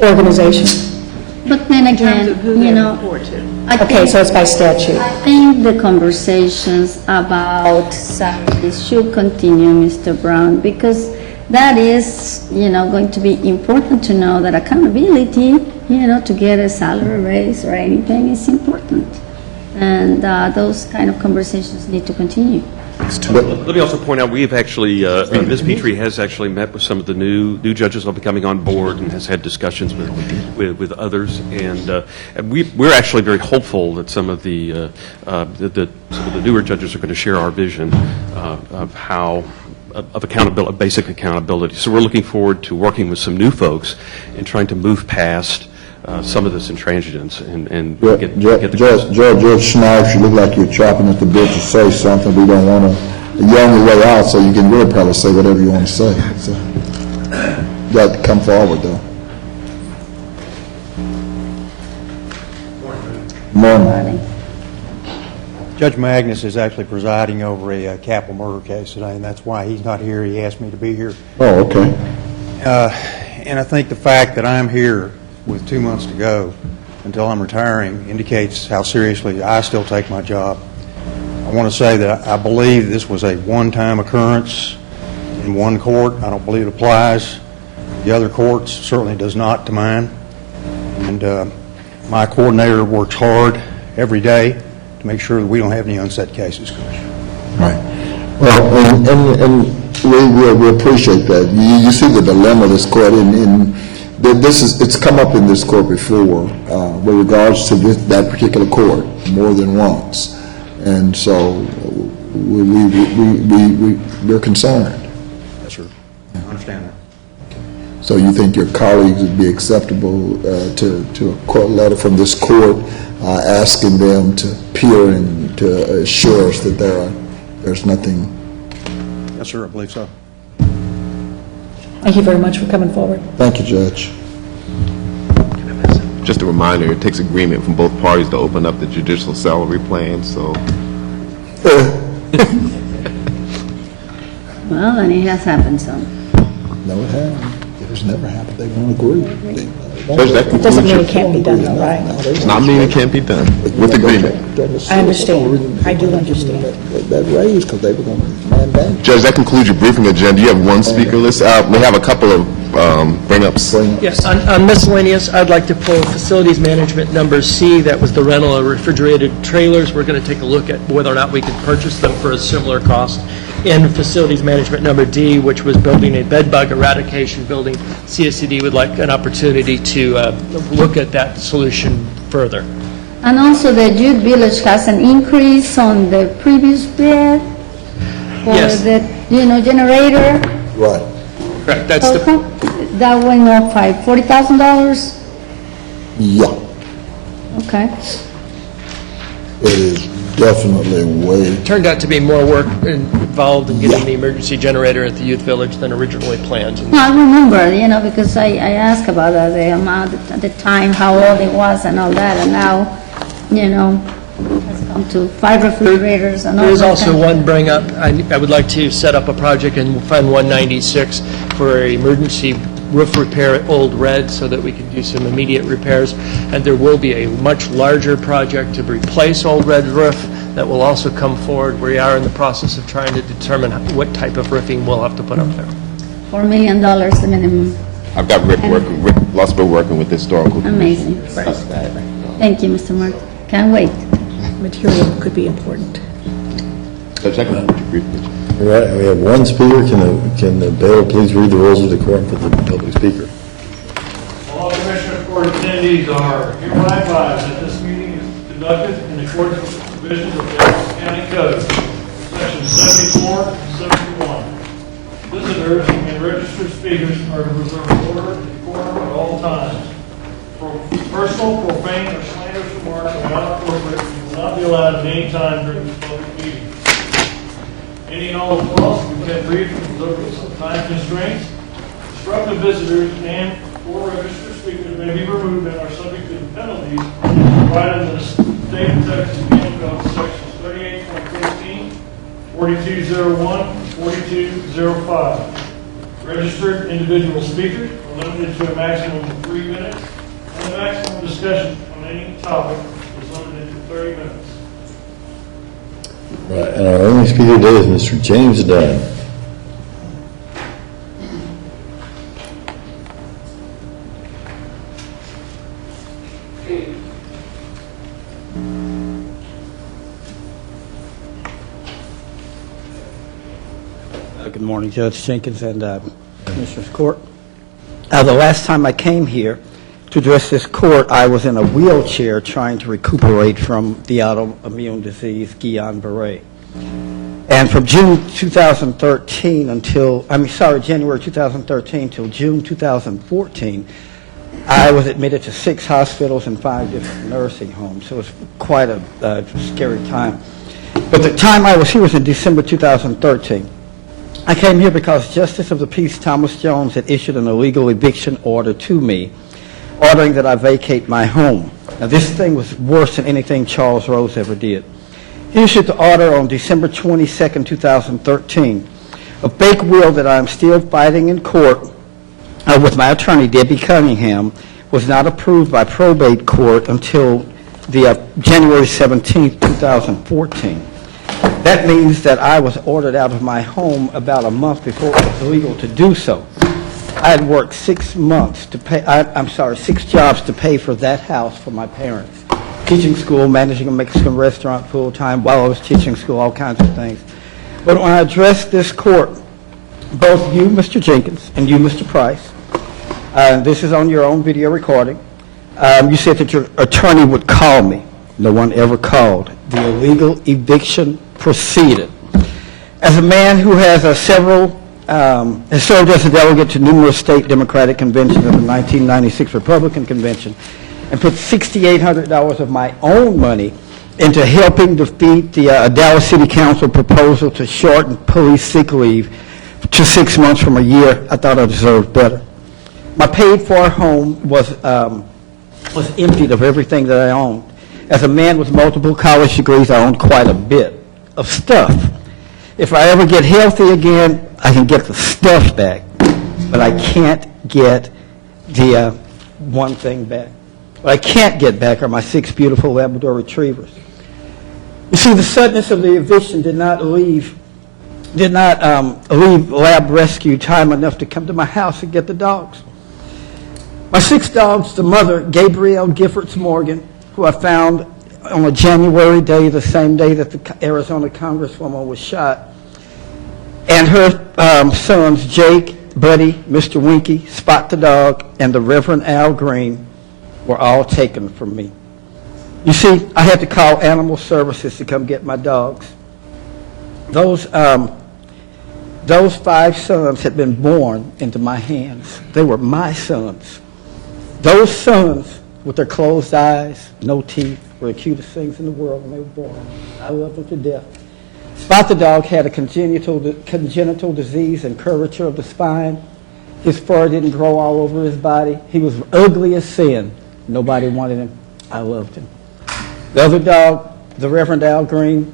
organization. But then again, you know, Okay, so it's by statute. I think the conversations about salaries should continue, Mr. Brown, because that is, you know, going to be important to know that accountability, you know, to get a salary raise or anything is important. And those kind of conversations need to continue. Let me also point out, we've actually, Ms. Petrie has actually met with some of the new judges who will be coming on board and has had discussions with others. And we're actually very hopeful that some of the newer judges are going to share our vision of how, of accountability, basic accountability. So we're looking forward to working with some new folks and trying to move past some of this intransigence and get the... Judge Snipes, you look like you're chopping at the bit to say something. We don't want to yell your way out, so you can really probably say whatever you want to say. So, you got to come forward, though. Morning. Judge Magnus is actually presiding over a capital murder case today, and that's why he's not here. He asked me to be here. Oh, okay. And I think the fact that I'm here with 2 months to go until I'm retiring indicates how seriously I still take my job. I want to say that I believe this was a one-time occurrence in one court. I don't believe it applies. The other courts certainly does not to mine. And my coordinator works hard every day to make sure that we don't have any unset cases, Commissioner. Right. Well, and we appreciate that. You see the dilemma of this court it's come up in this court before with regards to that particular court more than once, and so we're concerned. Yes, sir. I understand that. So you think your colleagues would be acceptable to a court letter from this court asking them to peer and to assure us that there's nothing? Yes, sir, I believe so. Thank you very much for coming forward. Thank you, Judge. Just a reminder, it takes agreement from both parties to open up the judicial salary plan, so... Well, and it has happened, so. No, it hasn't. It's never happened. They won't agree. Judge, that It doesn't concludes mean your... it can't be done, though, right? Does not mean it can't be done, with agreement. I understand. I do understand. That raised because they were going to man down. Judge, that concludes your briefing agenda. You have one speaker list. We have a couple of bring-ups. Yes, on miscellaneous, I'd like to pull facilities management number C, that was the rental of refrigerated trailers. We're going to take a look at whether or not we can purchase them for a similar cost. And facilities management number D, which was building a bed bug eradication building. CSCD would like an opportunity to look at that solution further. And also the Jude Village has an increase on the previous bid for Yes. the, generator. Right. Correct, that's So the, that went up by $40,000? Yeah, Okay. it is definitely way. turned out to be more work involved in getting the emergency generator at the youth village than originally planned. No, I remember, because I asked about the amount at the time, how old it was and all that, and now, it's come to 5 refrigerators and all that. There is also kind of- one bring up, I would like to set up a project in Fund 196 for emergency roof repair at Old Red so that we can do some immediate repairs. And there will be a much larger project to replace Old Red roof that will also come forward. We are in the process of trying to determine what type of roofing we'll have to put up there. $4 million, the minimum. I've got Rick Lussberg working with the historical. Amazing. Thank you, Mr. Mark. Can't wait. Material could be important. Judge, that concludes your briefing agenda. All right, we have one speaker. Can the bailiff please read the rules of decorum for the public speaker? All Commissioner Court attendees are hereby advised that this meeting is conducted in accordance with the provisions of the Dallas County Code, Section 74 and 71. Visitors and registered speakers are to preserve order and decorum at all times. Personal, profane, or slanderous remarks are not appropriate and will not be allowed at any time during this public meeting. Any and all calls will be kept brief and observance of time constraints. Disruptive visitors and/or registered speakers may be removed and are subject to the penalties provided in the State of Texas Penal Code Sections 38.15, 4201, 4205. Registered individual speakers are limited to a maximum of 3 minutes, and the maximum discussion on any topic is limited to 30 minutes. Right, and our only speaker today is Mr. James Dunn. Good morning, Judge Jenkins and Commissioners Court. The last time I came here to address this court, I was in a wheelchair trying to recuperate from the autoimmune disease Guillain-Barré. And from June 2013 until, January 2013 till June 2014, I was admitted to 6 hospitals and 5 different nursing homes. So it was quite a scary time. But the time I was here was in December 2013. I came here because Justice of the Peace Thomas Jones had issued an illegal eviction order to me, ordering that I vacate my home. Now, this thing was worse than anything Charles Rose ever did. He issued the order on December 22nd, 2013. A fake will that I am still fighting in court with my attorney, Debbie Cunningham, was not approved by probate court until the January 17th, 2014. That means that I was ordered out of my home about a month before it was legal to do so. I had worked 6 months to pay, 6 jobs to pay for that house for my parents. Teaching school, managing a Mexican restaurant full-time while I was teaching school, all kinds of things. But when I addressed this court, both you, Mr. Jenkins, and you, Mr. Price, this is on your own video recording, you said that your attorney would call me. No one ever called. The illegal eviction proceeded. As a man who has has served as a delegate to numerous state Democratic conventions and the 1996 Republican convention, and put $6,800 of my own money into helping defeat the Dallas City Council proposal to shorten police sick leave to 6 months from a year, I thought I deserved better. My paid-for home was emptied of everything that I owned. As a man with multiple college degrees, I owned quite a bit of stuff. If I ever get healthy again, I can get the stuff back, but I can't get the one thing back. What I can't get back are my 6 beautiful Labrador retrievers. You see, the suddenness of the eviction did not leave Lab Rescue time enough to come to my house and get the dogs. My 6 dogs, the mother, Gabrielle Giffords Morgan, who I found on a January day, the same day that the Arizona Congresswoman was shot, and her sons, Jake, Buddy, Mr. Winky, Spot the dog, and the Reverend Al Green, were all taken from me. You see, I had to call Animal Services to come get my dogs. Those 5 sons had been born into my hands. They were my sons. Those sons, with their closed eyes, no teeth, were the cutest things in the world when they were born. I loved them to death. Spot the dog had a congenital disease and curvature of the spine. His fur didn't grow all over his body. He was ugly as sin. Nobody wanted him. I loved him. The other dog, the Reverend Al Green,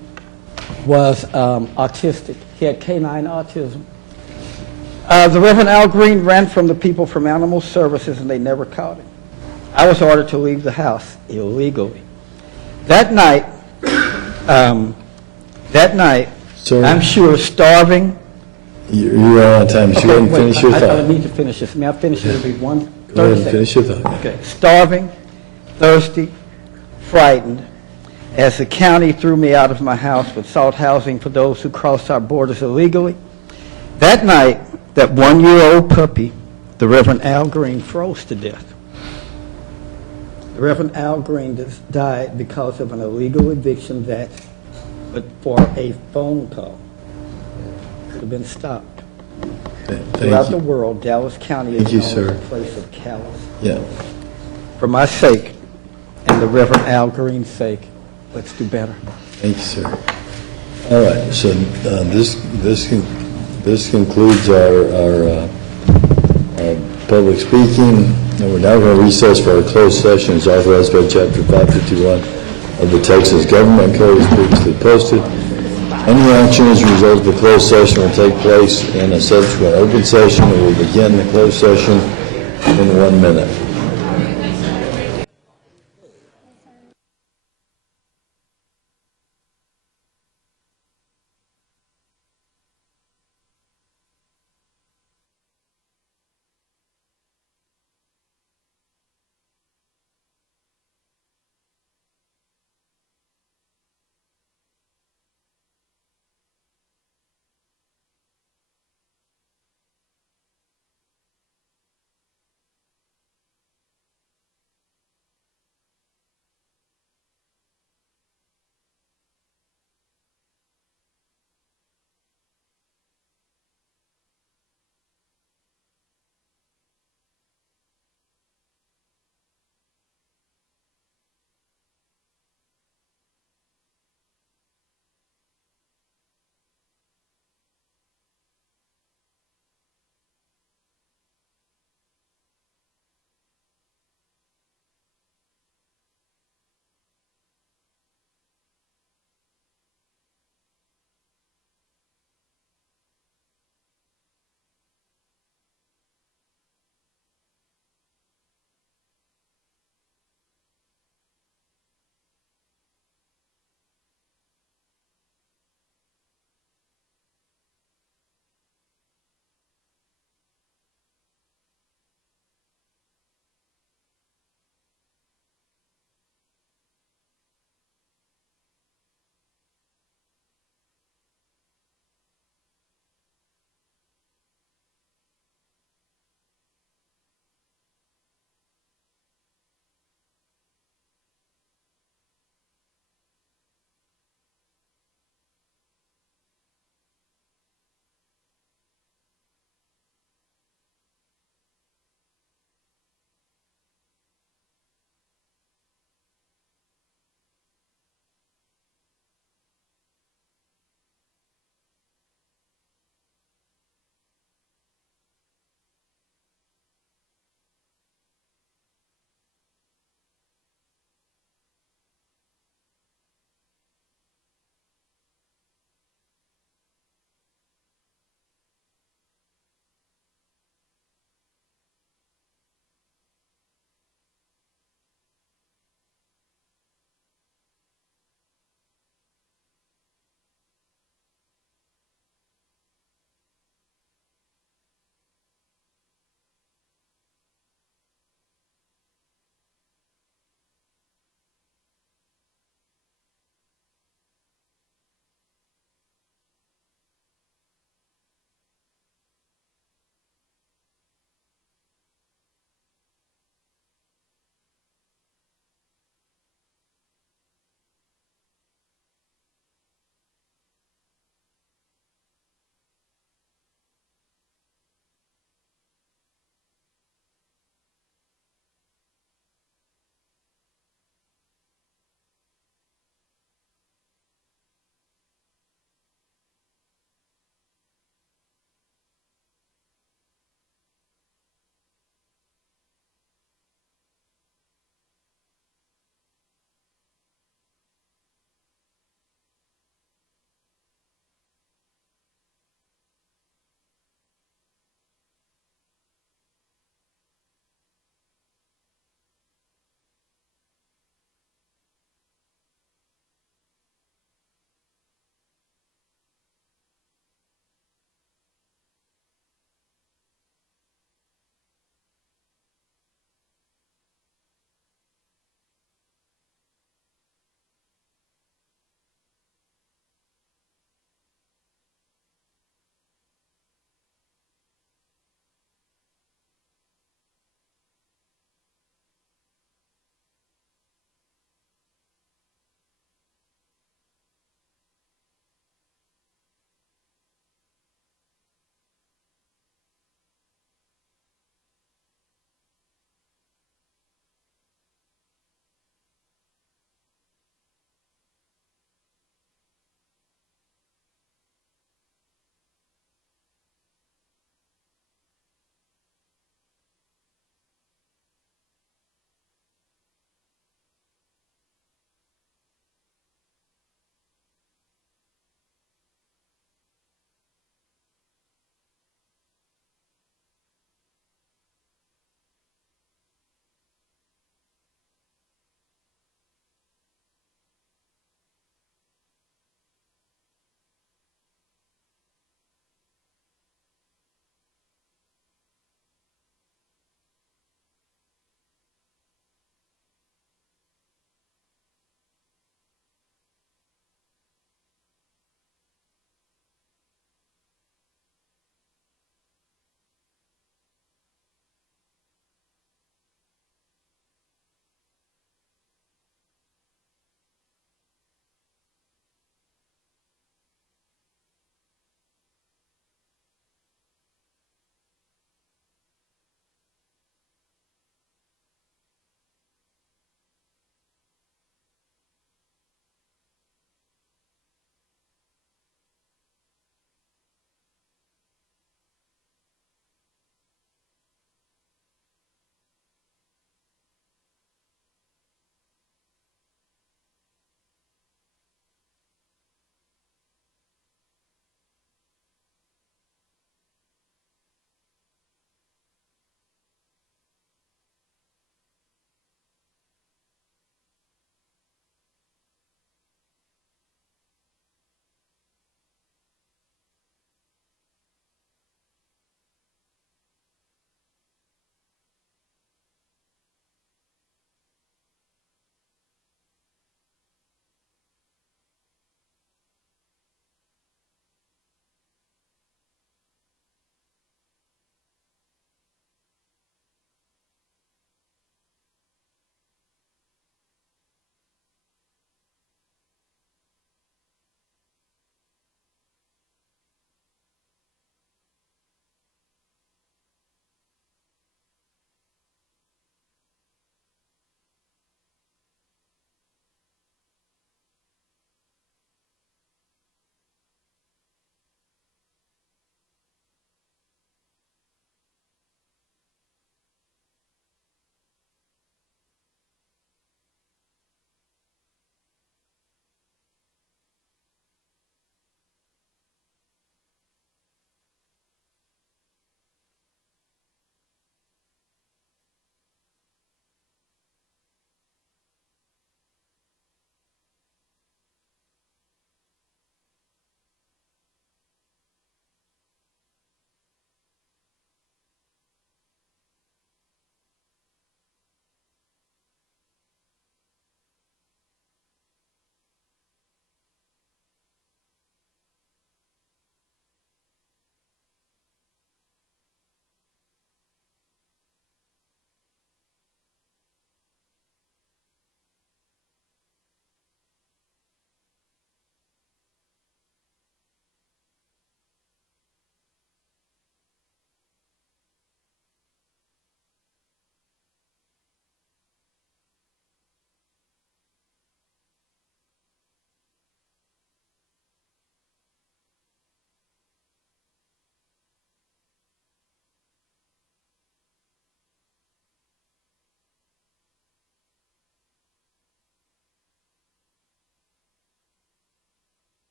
was autistic. He had canine autism. The Reverend Al Green ran from the people from Animal Services, and they never caught him. I was ordered to leave the house illegally. That night, Sir? I'm sure starving. You're out of time. So go ahead and finish your I thought. need to finish this. May I finish it? It'll be one. Go ahead and 30 finish your thought. Okay. Starving, thirsty, frightened, as the county threw me out of my house with sought housing for those who crossed our borders illegally. That night, that 1-year-old puppy, the Reverend Al Green, froze to death. The Reverend Al Green died because of an illegal eviction that, but for a phone call, could have been stopped. Throughout the world, Dallas County is known as a place of callous. Yeah. For my sake and the Reverend Al Green's sake, let's do better. Thank you, sir. All right, so this concludes our public speaking, and we're now going to recess for our closed session as authorized by Chapter 551 of the Texas Government Code as previously posted. Any action as a result of the closed session will take place in a subsequent open session, and we'll begin the closed session in 1 minute.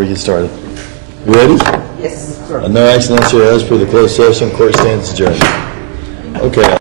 before we get started. You ready? Yes, No action necessary as per the closed session, court stands adjourned. Okay.